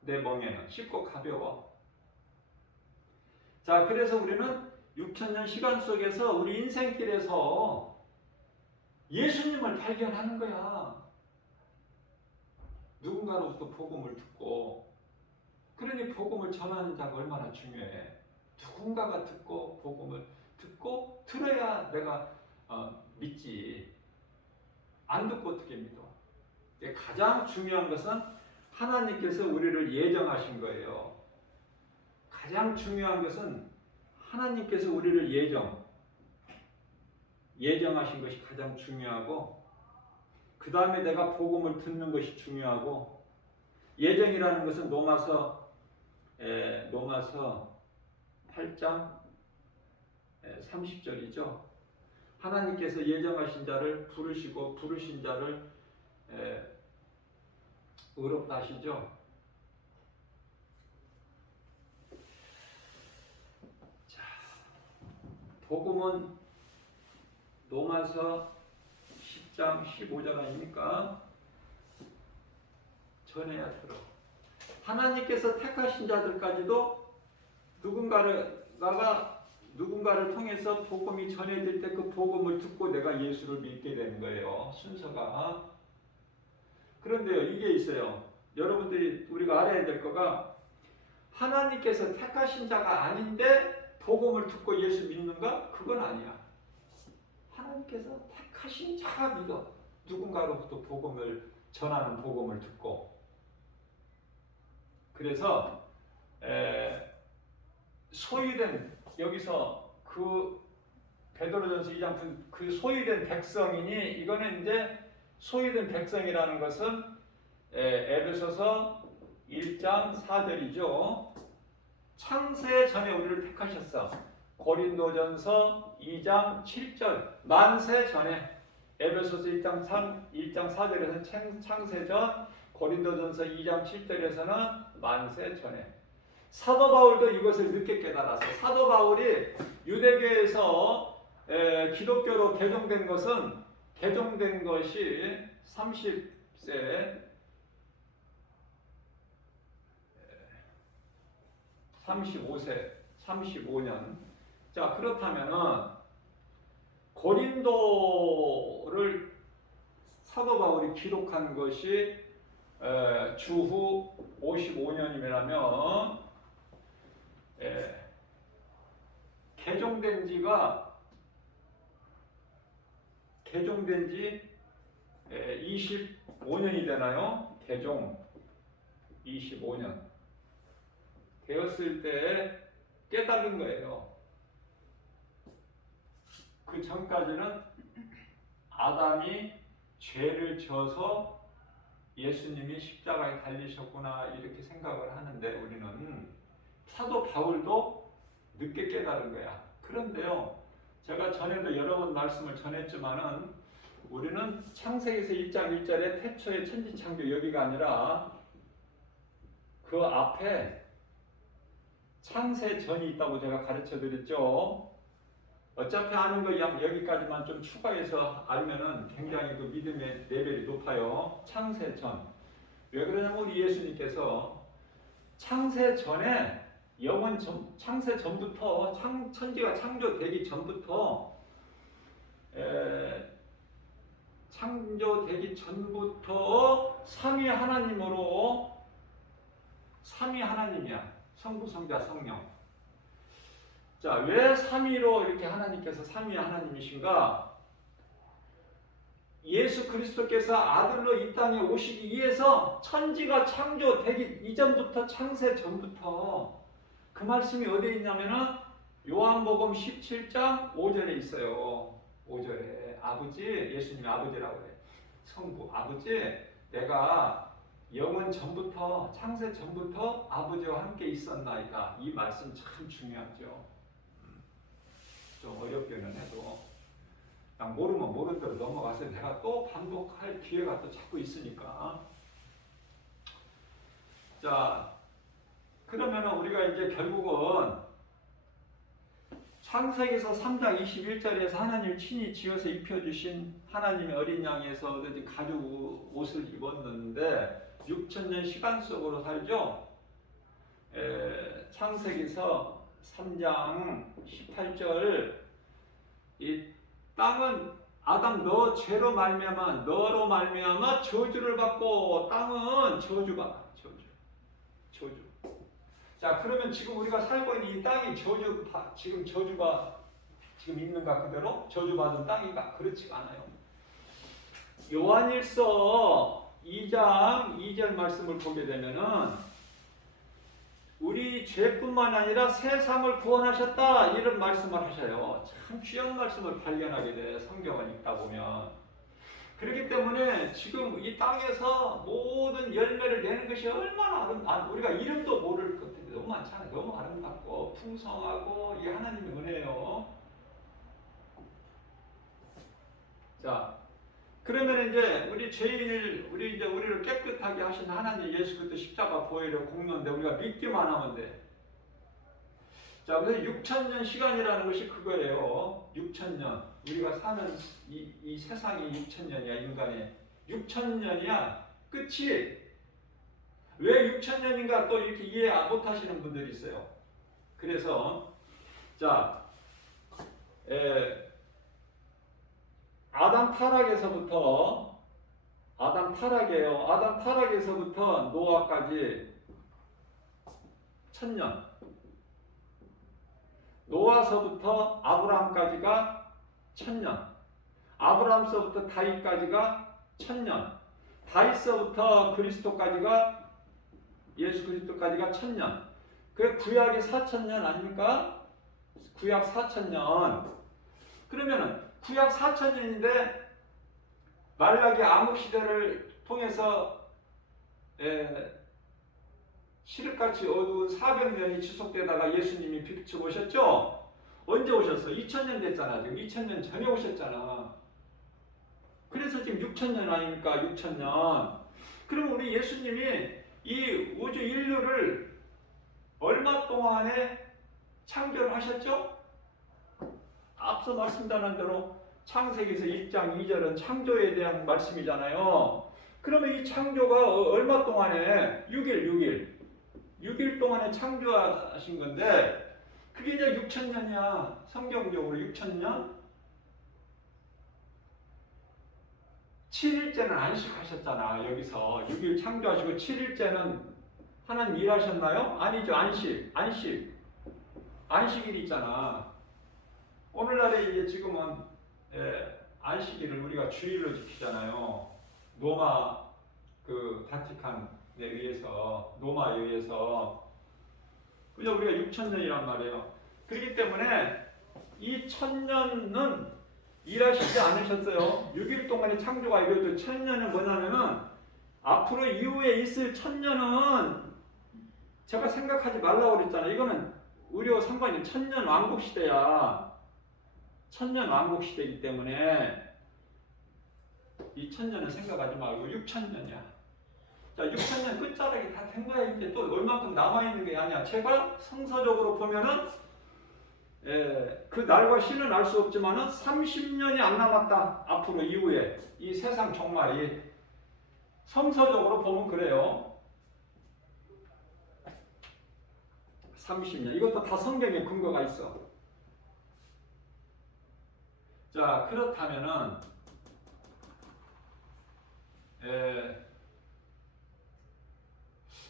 내 멍에는 쉽고 가벼워. 자, 그래서 우리는 6천년 시간 속에서 우리 인생길에서 예수님을 발견하는 거야. 누군가로부터 복음을 듣고, 그러니 복음을 전하는 자가 얼마나 중요해. 누군가가 듣고 복음을 듣고 들어야 내가 믿지. 안 듣고 어떻게 믿어? 가장 중요한 것은 하나님께서 우리를 예정하신 거예요. 가장 중요한 것은 하나님께서 우리를 예정하신 것이 가장 중요하고, 그 다음에 내가 복음을 듣는 것이 중요하고, 예정이라는 것은 로마서 8장 30절이죠. 하나님께서 예정하신 자를 부르시고 부르신 자를 의롭다 하시죠. 자, 복음은 로마서 10장 15절 아닙니까? 전해야 들어. 하나님께서 택하신 자들까지도 누군가를 통해서 복음이 전해질 때 그 복음을 듣고 내가 예수를 믿게 되는 거예요. 순서가. 그런데요, 이게 있어요. 여러분들이 우리가 알아야 될 거가, 하나님께서 택하신 자가 아닌데 복음을 듣고 예수 믿는가? 그건 아니야. 하나님께서 택하신 자가 믿어. 누군가로부터 복음을 전하는 복음을 듣고. 그래서 소유된, 여기서 그 베드로전서 2장 그 소유된 백성이니, 이거는 이제 소유된 백성이라는 것은 에베소서 1장 4절이죠. 창세 전에 우리를 택하셨어. 고린도전서 2장 7절, 만세 전에. 에베소서 1장 4절에서는 창세 전, 고린도전서 2장 7절에서는 만세 전에. 사도 바울도 이것을 늦게 깨달았어. 사도 바울이 유대교에서 기독교로 개종된 것이 30세, 35세, 35년. 자, 그렇다면은 고린도를 사도 바울이 기록한 것이 주후 55년이라면 개종된 지 25년이 되나요? 개종 25년 되었을 때 깨달은 거예요. 그 전까지는 아담이 죄를 져서 예수님이 십자가에 달리셨구나 이렇게 생각을 하는데, 우리는 사도 바울도 늦게 깨달은 거야. 그런데요, 제가 전에도 여러 번 말씀을 전했지만은, 우리는 창세기에서 1장 1절에 태초의 천지창조, 여기가 아니라 그 앞에 창세 전이 있다고 제가 가르쳐 드렸죠. 어차피 아는 거 여기까지만 좀 추가해서 알면은 굉장히 그 믿음의 레벨이 높아요. 창세 전. 왜 그러냐면 우리 예수님께서 창세 전에 창세 전부터, 천지가 창조되기 전부터, 삼위 하나님이야. 성부, 성자, 성령. 자, 왜 삼위로 이렇게 하나님께서 삼위 하나님이신가? 예수 그리스도께서 아들로 이 땅에 오시기 위해서 천지가 창조되기 이전부터, 창세 전부터 그 말씀이 어디에 있냐면은 요한복음 17장 5절에 있어요. 5절에 아버지, 예수님이 아버지라고 그래. 성부, 아버지, 내가 영원 전부터, 창세 전부터 아버지와 함께 있었나이다. 이 말씀 참 중요하죠. 좀 어렵게는 해도 그냥 모르면 모른 대로 넘어가서 내가 또 반복할 기회가 또 자꾸 있으니까. 자, 그러면은 우리가 이제 결국은 창세기서 3장 21절에서 하나님 친히 지어서 입혀주신 하나님의 어린 양에서 가죽 옷을 입었는데 6천년 시간 속으로 살죠. 창세기서 3장 18절 이 땅은 아담 너 죄로 말미암아 너로 말미암아 저주를 받고 땅은 저주받아. 저주. 자, 그러면 지금 우리가 살고 있는 이 땅이 지금 저주가 지금 있는가 그대로? 저주받은 땅인가? 그렇지가 않아요. 요한일서 2장 2절 말씀을 보게 되면은 우리 죄뿐만 아니라 세상을 구원하셨다 이런 말씀을 하셔요. 참 귀한 말씀을 발견하게 돼. 성경을 읽다 보면. 그렇기 때문에 지금 이 땅에서 모든 열매를 내는 것이 얼마나 우리가 이름도 모를 것들이 너무 많잖아요. 너무 아름답고 풍성하고 이 하나님의 은혜예요. 자, 그러면 이제 우리를 깨끗하게 하신 하나님 예수 그리스도 십자가 보혈의 공로인데 우리가 믿기만 하면 돼. 자, 그래서 6천년 시간이라는 것이 그거예요. 6천년. 우리가 사는 이 세상이 6천년이야, 인간의. 6천년이야. 끝이. 왜 6천년인가 또 이렇게 이해 못 하시는 분들이 있어요. 그래서, 자, 아담 타락에서부터, 아담 타락에서부터 노아까지 1000년. 노아서부터 아브라함까지가 1000년, 아브라함서부터 다윗까지가 1000년, 다윗서부터 그리스도까지가 예수 그리스도까지가 1000년. 그 구약이 4000년 아닙니까? 구약 4000년. 그러면은 구약 4000년인데 말라기 암흑 시대를 통해서 시륵같이 어두운 400년이 지속되다가 예수님이 비추어 오셨죠? 언제 오셨어? 2000년 됐잖아. 지금 2000년 전에 오셨잖아. 그래서 지금 6000년 아닙니까? 6000년. 그럼 우리 예수님이 이 우주 인류를 얼마 동안에 창조를 하셨죠? 앞서 말씀드린 대로 창세기에서 1장 2절은 창조에 대한 말씀이잖아요. 그러면 이 창조가 얼마 동안에 6일 동안에 창조하신 건데 그게 이제 6000년이야. 성경적으로 6000년. 7일째는 안식하셨잖아. 여기서 6일 창조하시고 7일째는 하나님 일하셨나요? 아니죠. 안식일이 있잖아. 오늘날에 이제 지금은 안식일을 우리가 주일로 지키잖아요. 로마 그 바티칸에 의해서, 로마에 의해서. 그죠? 우리가 6000년이란 말이에요. 그렇기 때문에 이 1000년은 일하시지 않으셨어요. 6일 동안의 창조가 이루어져. 1000년은 뭐냐면은 앞으로 이후에 있을 1000년은 제가 생각하지 말라고 그랬잖아요. 이거는 우리와 상관이 1000년 왕국 시대야. 1000년 왕국 시대이기 때문에 이 1000년은 생각하지 말고 6000년이야. 자, 6000년 끝자락이 다 된 거야. 이제 또 얼마큼 남아있는 게 아니야. 제가 성서적으로 보면은 그 날과 시는 알 수 없지만은 30년이 안 남았다. 앞으로 이후에 이 세상 종말이 성서적으로 보면 그래요. 30년. 이것도 다 성경에 근거가 있어. 자, 그렇다면은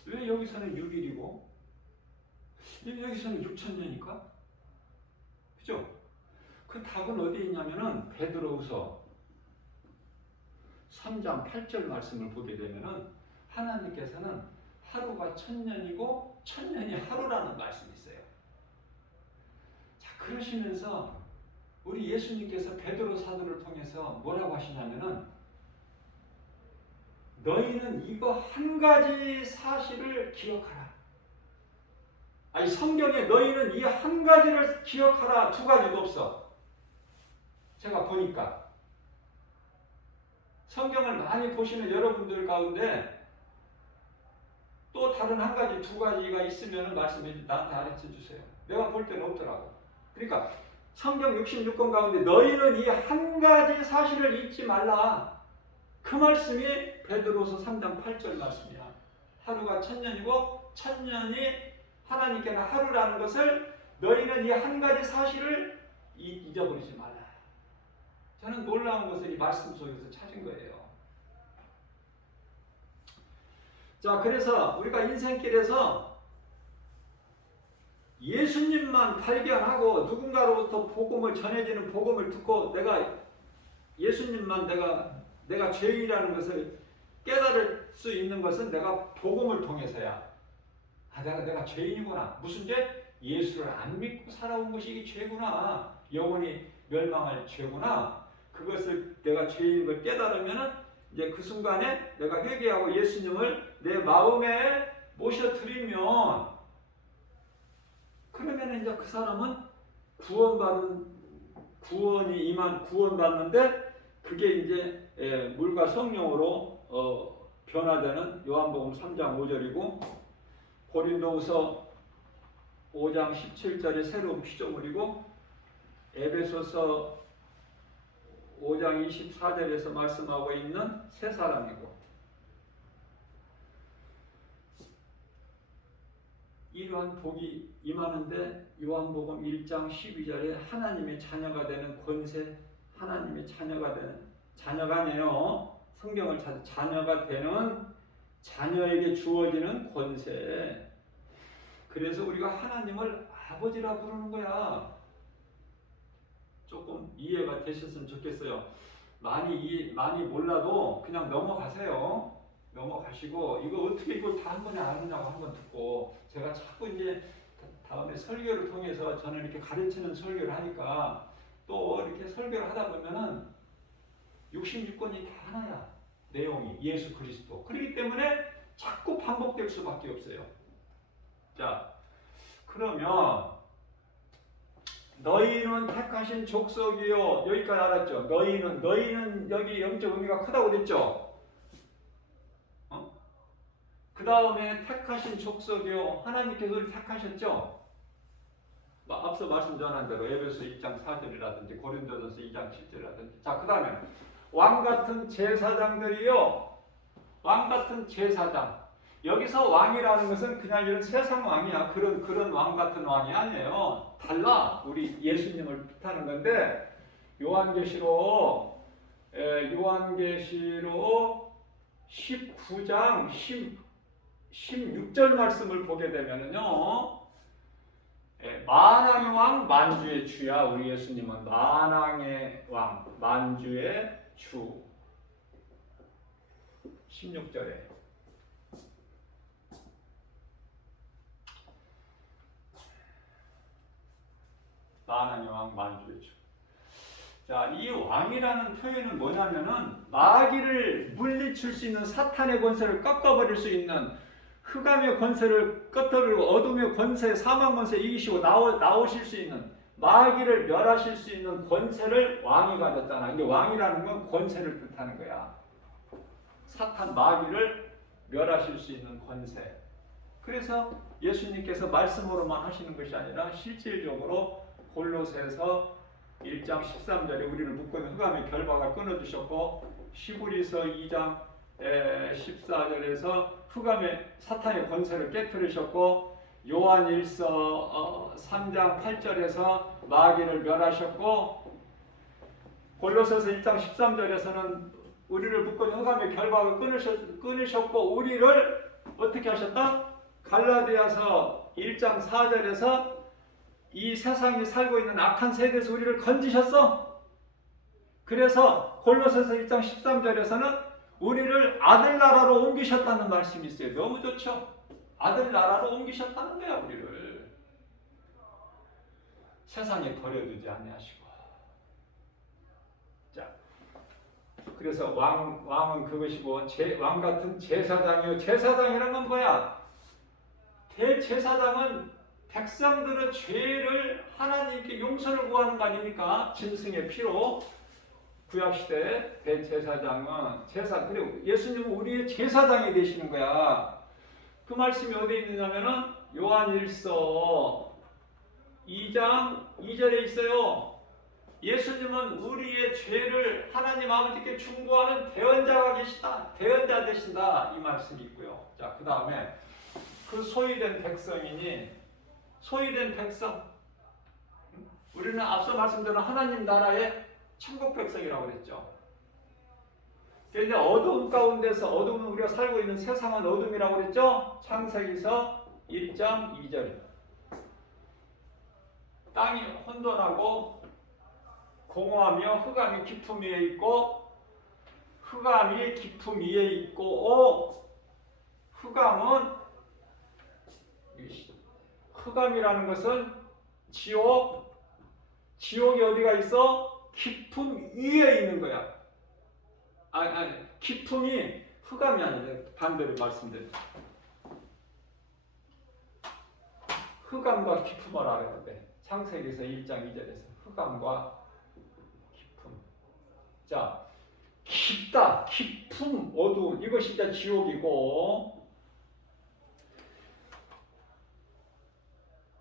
왜 여기서는 6일이고 여기서는 6000년일까? 그죠? 그 답은 어디에 있냐면은 베드로후서 3장 8절 말씀을 보게 되면은 하나님께서는 하루가 천년이고 천년이 하루라는 말씀이 있어요. 자, 그러시면서 우리 예수님께서 베드로 사도를 통해서 뭐라고 하시냐면은 너희는 이거 한 가지 사실을 기억하라. 아니 성경에 너희는 이 한 가지를 기억하라 두 가지도 없어. 제가 보니까 성경을 많이 보시는 여러분들 가운데 또 다른 한 가지 두 가지가 있으면 말씀해 나한테 가르쳐 주세요. 내가 볼 때는 없더라고. 그러니까 성경 66권 가운데 너희는 이 한 가지 사실을 잊지 말라. 그 말씀이 베드로서 3장 8절 말씀이야. 하루가 천년이고 천년이 하나님께는 하루라는 것을 너희는 이 한 가지 사실을 잊어버리지 말라. 저는 놀라운 것을 이 말씀 속에서 찾은 거예요. 자, 그래서 우리가 인생길에서 예수님만 발견하고 누군가로부터 복음을 전해지는 복음을 듣고 내가 예수님만 내가 죄인이라는 것을 깨달을 수 있는 것은 내가 복음을 통해서야. 아, 내가 죄인이구나. 무슨 죄? 예수를 안 믿고 살아온 것이 이게 죄구나. 영원히 멸망할 죄구나. 그것을 내가 죄인인 걸 깨달으면은 이제 그 순간에 내가 회개하고 예수님을 내 마음에 모셔드리면 그러면 이제 그 사람은 구원받는데 그게 이제 물과 성령으로 변화되는 요한복음 3장 5절이고 고린도후서 5장 17절의 새로운 피조물이고 에베소서 5장 24절에서 말씀하고 있는 새 사람이고 이러한 복이 임하는데 요한복음 1장 12절에 하나님의 자녀가 되는 권세, 하나님의 자녀가 아니에요. 성경을 찾아 자녀가 되는 자녀에게 주어지는 권세. 그래서 우리가 하나님을 아버지라 부르는 거야. 조금 이해가 되셨으면 좋겠어요. 많이 몰라도 그냥 넘어가세요. 넘어가시고 이거 어떻게 이걸 다 한 번에 아느냐고 한번 듣고 제가 자꾸 이제 다음에 설교를 통해서 저는 이렇게 가르치는 설교를 하니까 또 이렇게 설교를 하다 보면은 66권이 다 하나야. 내용이 예수 그리스도. 그렇기 때문에 자꾸 반복될 수밖에 없어요. 자, 그러면 너희는 택하신 족속이요. 여기까지 알았죠? 너희는 여기 영적 의미가 크다고 그랬죠? 그 다음에 택하신 족속이요. 하나님께서 우리를 택하셨죠? 앞서 말씀 전한 대로 에베소 2장 4절이라든지 고린도전서 2장 7절이라든지 자, 그 다음에 왕같은 제사장들이요. 왕같은 제사장. 여기서 왕이라는 것은 그냥 이런 세상 왕이야. 그런 왕같은 왕이 아니에요. 달라. 우리 예수님을 뜻하는 건데 요한계시록 19장 16절 말씀을 보게 되면은요. 만왕의 왕 만주의 주야. 우리 예수님은 만왕의 왕 만주의 주. 16절에 만왕의 왕 만주의 주. 자, 이 왕이라는 표현은 뭐냐면은 마귀를 물리칠 수 있는 사탄의 권세를 꺾어버릴 수 있는 흑암의 권세를 꺾어버리고 어둠의 권세, 사망 권세 이기시고 나오실 수 있는 마귀를 멸하실 수 있는 권세를 왕이 가졌잖아. 이게 왕이라는 건 권세를 뜻하는 거야. 사탄 마귀를 멸하실 수 있는 권세. 그래서 예수님께서 말씀으로만 하시는 것이 아니라 실질적으로 골로새서 1장 13절에 우리를 묶어놓은 흑암의 결박을 끊어주셨고 히브리서 2장 14절에서 흑암의 사탄의 권세를 깨뜨리셨고 요한일서 3장 8절에서 마귀를 멸하셨고 골로새서 1장 13절에서는 우리를 묶어놓은 흑암의 결박을 끊으셨고 우리를 어떻게 하셨다? 갈라디아서 1장 4절에서 이 세상이 살고 있는 악한 세대에서 우리를 건지셨어. 그래서 골로새서 1장 13절에서는 우리를 아들나라로 옮기셨다는 말씀이 있어요. 너무 좋죠? 아들 나라로 옮기셨다는 거야, 우리를. 세상에 버려두지 아니하시고. 자, 그래서 왕은 그것이고 왕 같은 제사장이요. 제사장이란 건 뭐야? 대제사장은 백성들의 죄를 하나님께 용서를 구하는 거 아닙니까? 짐승의 피로. 구약시대 대제사장은 그리고 예수님은 우리의 제사장이 되시는 거야. 그 말씀이 어디에 있느냐면은 요한일서 2장 2절에 있어요. 예수님은 우리의 죄를 하나님 아버지께 중보하는 대언자가 계시다. 대언자 되신다. 이 말씀이 있고요. 자, 그 다음에 그 소유된 백성이니 소유된 백성. 우리는 앞서 말씀드린 하나님 나라의 천국 백성이라고 그랬죠. 그런데 어두움 가운데서 어두움은 우리가 살고 있는 세상은 어둠이라고 그랬죠. 창세기서 1장 2절. 땅이 혼돈하고 공허하며 흑암이 깊음 위에 있고 흑암이 깊음 위에 있고 흑암이라는 것은 지옥이 어디가 있어? 깊음 위에 있는 거야. 깊음이 흑암이 아니라 반대로 말씀드려요. 흑암과 깊음을 알아야 돼. 창세기에서 1장 2절에서 흑암과 깊음. 자, 깊다, 깊음, 어두움. 이것이 이제 지옥이고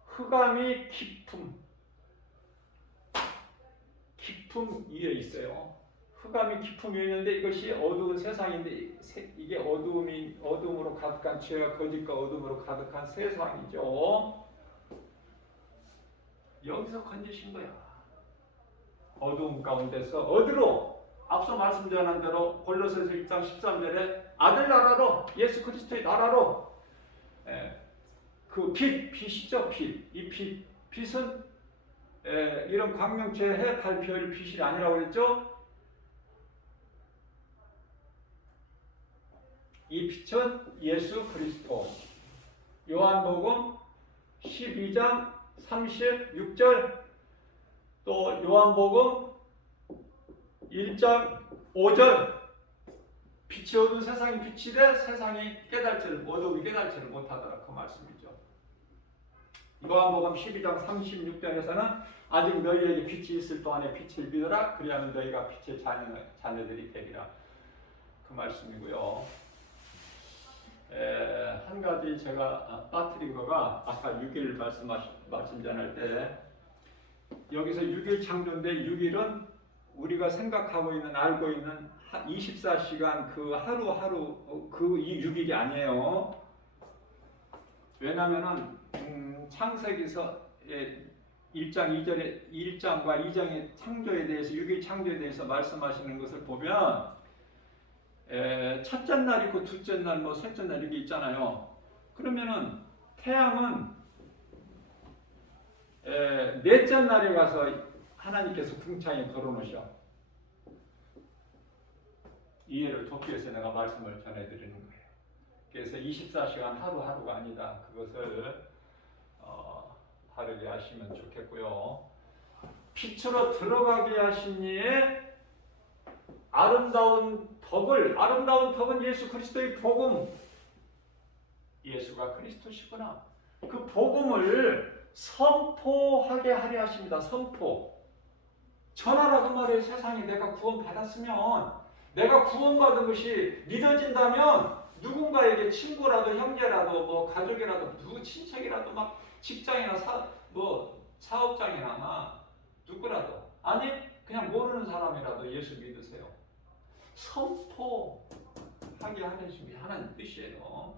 흑암이 깊음 위에 있어요. 흑암이 깊음 위에 있는데 이것이 어두운 세상인데 이게 어둠으로 가득한 죄와 거짓과 어둠으로 가득한 세상이죠. 여기서 건지신 거야. 어두움 가운데서 어디로? 앞서 말씀 전한 대로 골로새서 1장 13절에 아들 나라로 예수 그리스도의 나라로 그 빛이죠. 이 빛은 이런 광명체에 달표일 빛이 아니라고 그랬죠. 이 빛은 예수 그리스도. 요한복음 12장 36절 또 요한복음 1장 5절 빛이 어두운 세상이 빛이 돼 세상이 어둠이 깨달지를 못하더라. 그 말씀이죠. 요한복음 12장 36절에서는 아직 너희에게 빛이 있을 동안에 빛을 믿어라. 그리하면 너희가 빛의 자녀들이 되리라. 그 말씀이고요. 한 가지 제가 빠뜨린 거가 아까 6일 말씀 전할 때 여기서 6일 창조인데 6일은 우리가 생각하고 있는 알고 있는 24시간 그 하루하루 이 6일이 아니에요. 왜냐하면은 창세기서 1장 2절에 1장과 2장의 창조에 대해서 6일 창조에 대해서 말씀하시는 것을 보면 첫째 날 있고 둘째 날 셋째 날 이게 있잖아요. 그러면은 태양은 넷째 날에 가서 하나님께서 궁창에 걸어놓으셔. 이해를 돕기 위해서 내가 말씀을 전해드리는 거예요. 그래서 24시간 하루하루가 아니다. 그것을 바르게 하시면 좋겠고요. 빛으로 들어가게 하신 이의 아름다운 덕은 예수 그리스도의 복음. 예수가 그리스도시구나. 그 복음을 선포하게 하려 하십니다. 선포. 전하라 그 말이에요. 세상에 내가 구원받았으면 내가 구원받은 것이 믿어진다면 누군가에게 친구라도 형제라도 가족이라도 누구 친척이라도 막 직장이나 사업장이나 누구라도 아니 그냥 모르는 사람이라도 예수 믿으세요. 선포하게 하는 하나님 뜻이에요.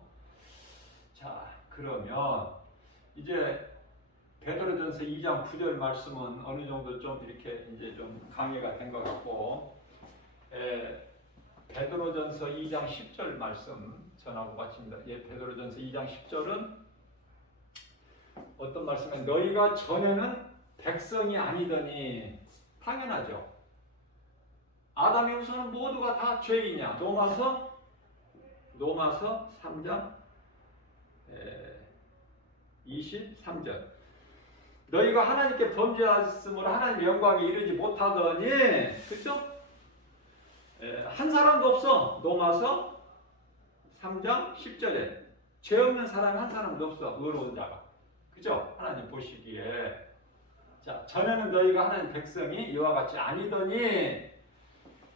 자, 그러면 이제 베드로전서 2장 9절 말씀은 어느 정도 좀 이렇게 이제 좀 강의가 된 것 같고, 베드로전서 2장 10절 말씀 전하고 마칩니다. 베드로전서 2장 10절은 어떤 말씀이냐면 너희가 전에는 백성이 아니더니 당연하죠. 아담의 후손은 모두가 다 죄인이야. 로마서 3장 23절. 너희가 하나님께 범죄하였으므로 하나님의 영광에 이르지 못하더니, 그죠? 한 사람도 없어. 로마서 3장 10절에 죄 없는 사람이 한 사람도 없어. 의로운 자가. 그죠? 하나님 보시기에. 자, 전에는 너희가 하나님 백성이 이와 같이 아니더니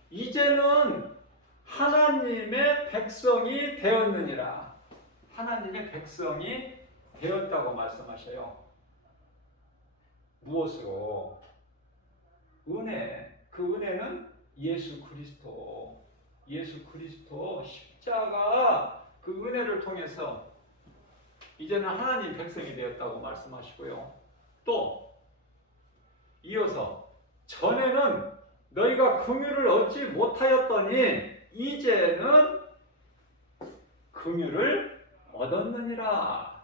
이제는 하나님의 백성이 되었느니라. 하나님의 백성이 되었다고 말씀하셔요. 무엇으로? 은혜. 그 은혜는 예수 그리스도. 예수 그리스도 십자가 그 은혜를 통해서 이제는 하나님 백성이 되었다고 말씀하시고요. 또 이어서 전에는 너희가 긍휼을 얻지 못하였더니 이제는 긍휼을 얻었느니라.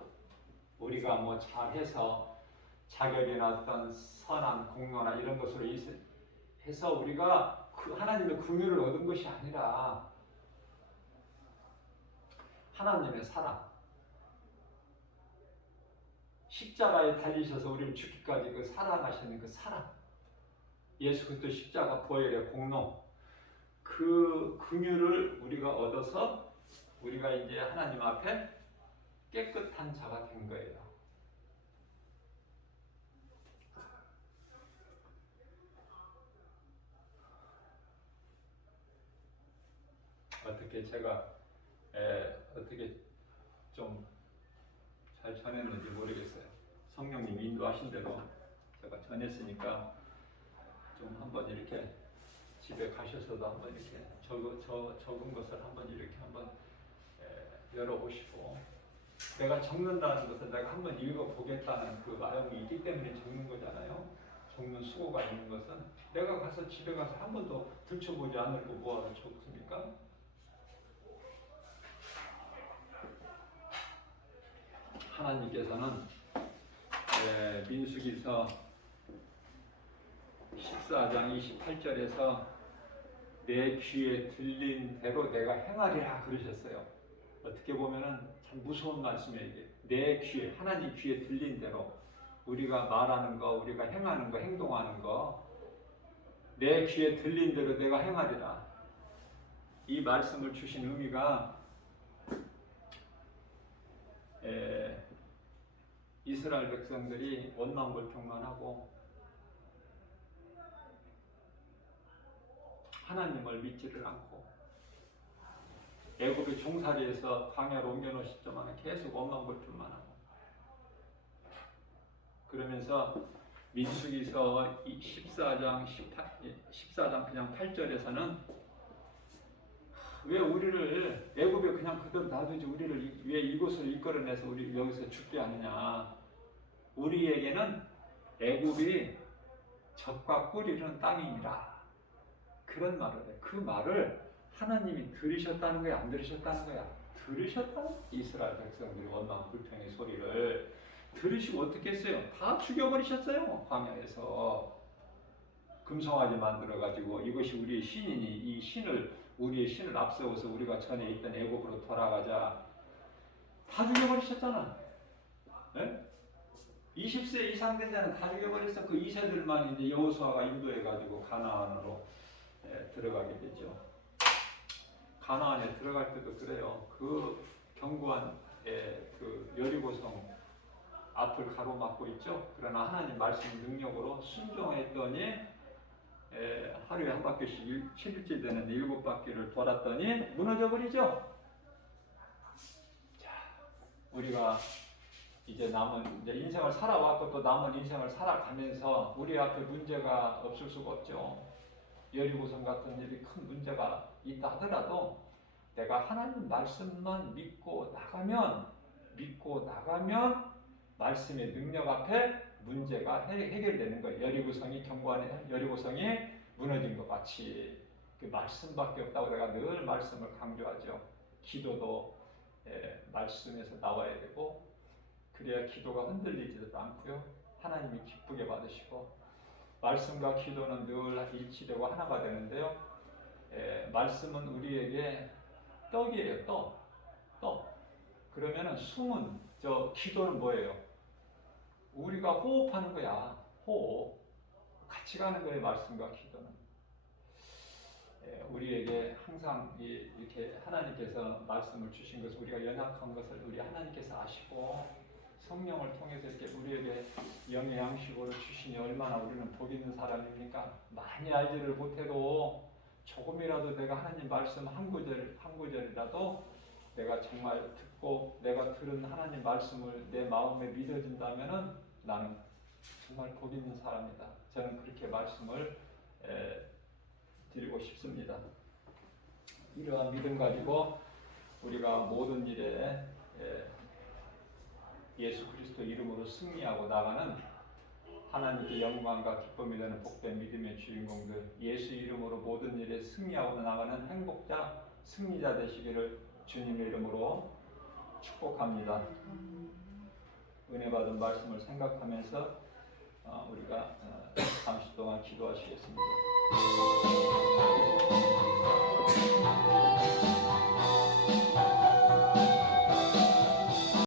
우리가 뭐 잘해서 자격이나 어떤 선한 공로나 이런 것으로 해서 우리가 하나님의 긍휼을 얻은 것이 아니라 하나님의 사랑, 십자가에 달리셔서 우리를 죽기까지 그 사랑하시는 그 사랑, 예수 그리스도 십자가 보혈의 공로, 그 긍휼을 우리가 얻어서 우리가 이제 하나님 앞에 깨끗한 자가 된 거예요. 어떻게 제가 어떻게 좀 잘 전했는지 모르겠어요. 성령님이 인도하신 대로 제가 전했으니까 좀 한번 이렇게 집에 가셔서도 한번 이렇게 적은 것을 한번 이렇게 한번 열어보시고, 내가 적는다는 것은 내가 한번 읽어보겠다는 그 마음이 있기 때문에 적는 거잖아요. 적는 수고가 있는 것은 내가 가서 집에 가서 한 번도 들춰보지 않을고 뭐하러 적습니까? 하나님께서는 민수기서 14장 28절에서 내 귀에 들린 대로 내가 행하리라 그러셨어요. 어떻게 보면은 참 무서운 말씀이에요. 이게. 내 귀에, 하나님 귀에 들린 대로 우리가 말하는 거, 우리가 행하는 거, 행동하는 거, 내 귀에 들린 대로 내가 행하리라. 이 말씀을 주신 의미가 이스라엘 백성들이 원망불평만 하나님을 믿지를 않고 애굽의 종살이에서 광야로 옮겨놓으실 때만 계속 원망불평만 하고, 그러면서 민수기서 14장 그냥 8절에서는 왜 우리를 애굽에 그냥 그대로 놔두지 우리를 왜 이곳으로 이끌어내서 우리 여기서 죽게 하느냐. 우리에게는 애굽이 젖과 꿀이 흐르는 땅이니라. 그런 말을 해. 그 말을 하나님이 들으셨다는 거야, 안 들으셨다는 거야? 들으셨다. 이스라엘 백성들이 원망 불평의 소리를 들으시고 어떻게 했어요? 다 죽여버리셨어요. 광야에서 금송아지 만들어가지고 이것이 우리의 신이니 이 우리의 신을 앞세워서 우리가 전에 있던 애굽으로 돌아가자. 다 죽여버리셨잖아. 네? 20세 이상 된 자는 다 죽여버렸어. 그 2세들만 이제 여호수아가 인도해가지고 가나안으로 들어가게 되죠. 가나안에 들어갈 때도 그래요. 그 견고한 그 여리고성 앞을 가로막고 있죠. 그러나 하나님 말씀 능력으로 순종했더니 하루에 한 바퀴씩 7일째 되는 7바퀴를 돌았더니 무너져 버리죠. 자, 우리가 이제 인생을 살아왔고 또 남은 인생을 살아가면서 우리 앞에 문제가 없을 수가 없죠. 여리고성 같은 일이 큰 문제가 있다 하더라도 내가 하나님 말씀만 믿고 나가면 말씀의 능력 앞에 문제가 해결되는 거예요. 여리고성이 무너진 것 같이 그 말씀밖에 없다고 내가 늘 말씀을 강조하죠. 기도도 말씀에서 나와야 되고, 그래야 기도가 흔들리지도 않고요. 하나님이 기쁘게 받으시고, 말씀과 기도는 늘 일치되고 하나가 되는데요. 말씀은 우리에게 떡이에요. 떡. 그러면은 숨은 기도는 뭐예요? 우리가 호흡하는 거야. 호흡. 같이 가는 거예요. 말씀과 기도는. 우리에게 항상 이렇게 하나님께서 말씀을 주신 것을 우리가 연약한 것을 우리 하나님께서 아시고 성령을 통해서 이렇게 우리에게 영의 양식으로 주시니 얼마나 우리는 복 있는 사람입니까? 많이 알지를 못해도 조금이라도 내가 하나님 말씀 한 구절이라도 내가 정말 듣고 내가 들은 하나님 말씀을 내 마음에 믿어진다면은 나는 정말 복 있는 사람이다. 저는 그렇게 말씀을 드리고 싶습니다. 이러한 믿음 가지고 우리가 모든 일에 예수 그리스도 이름으로 승리하고 나가는 하나님께 영광과 기쁨이 되는 복된 믿음의 주인공들, 예수 이름으로 모든 일에 승리하고 나가는 행복자, 승리자 되시기를 주님의 이름으로 축복합니다. 은혜 받은 말씀을 생각하면서 우리가 잠시 동안 기도하시겠습니다.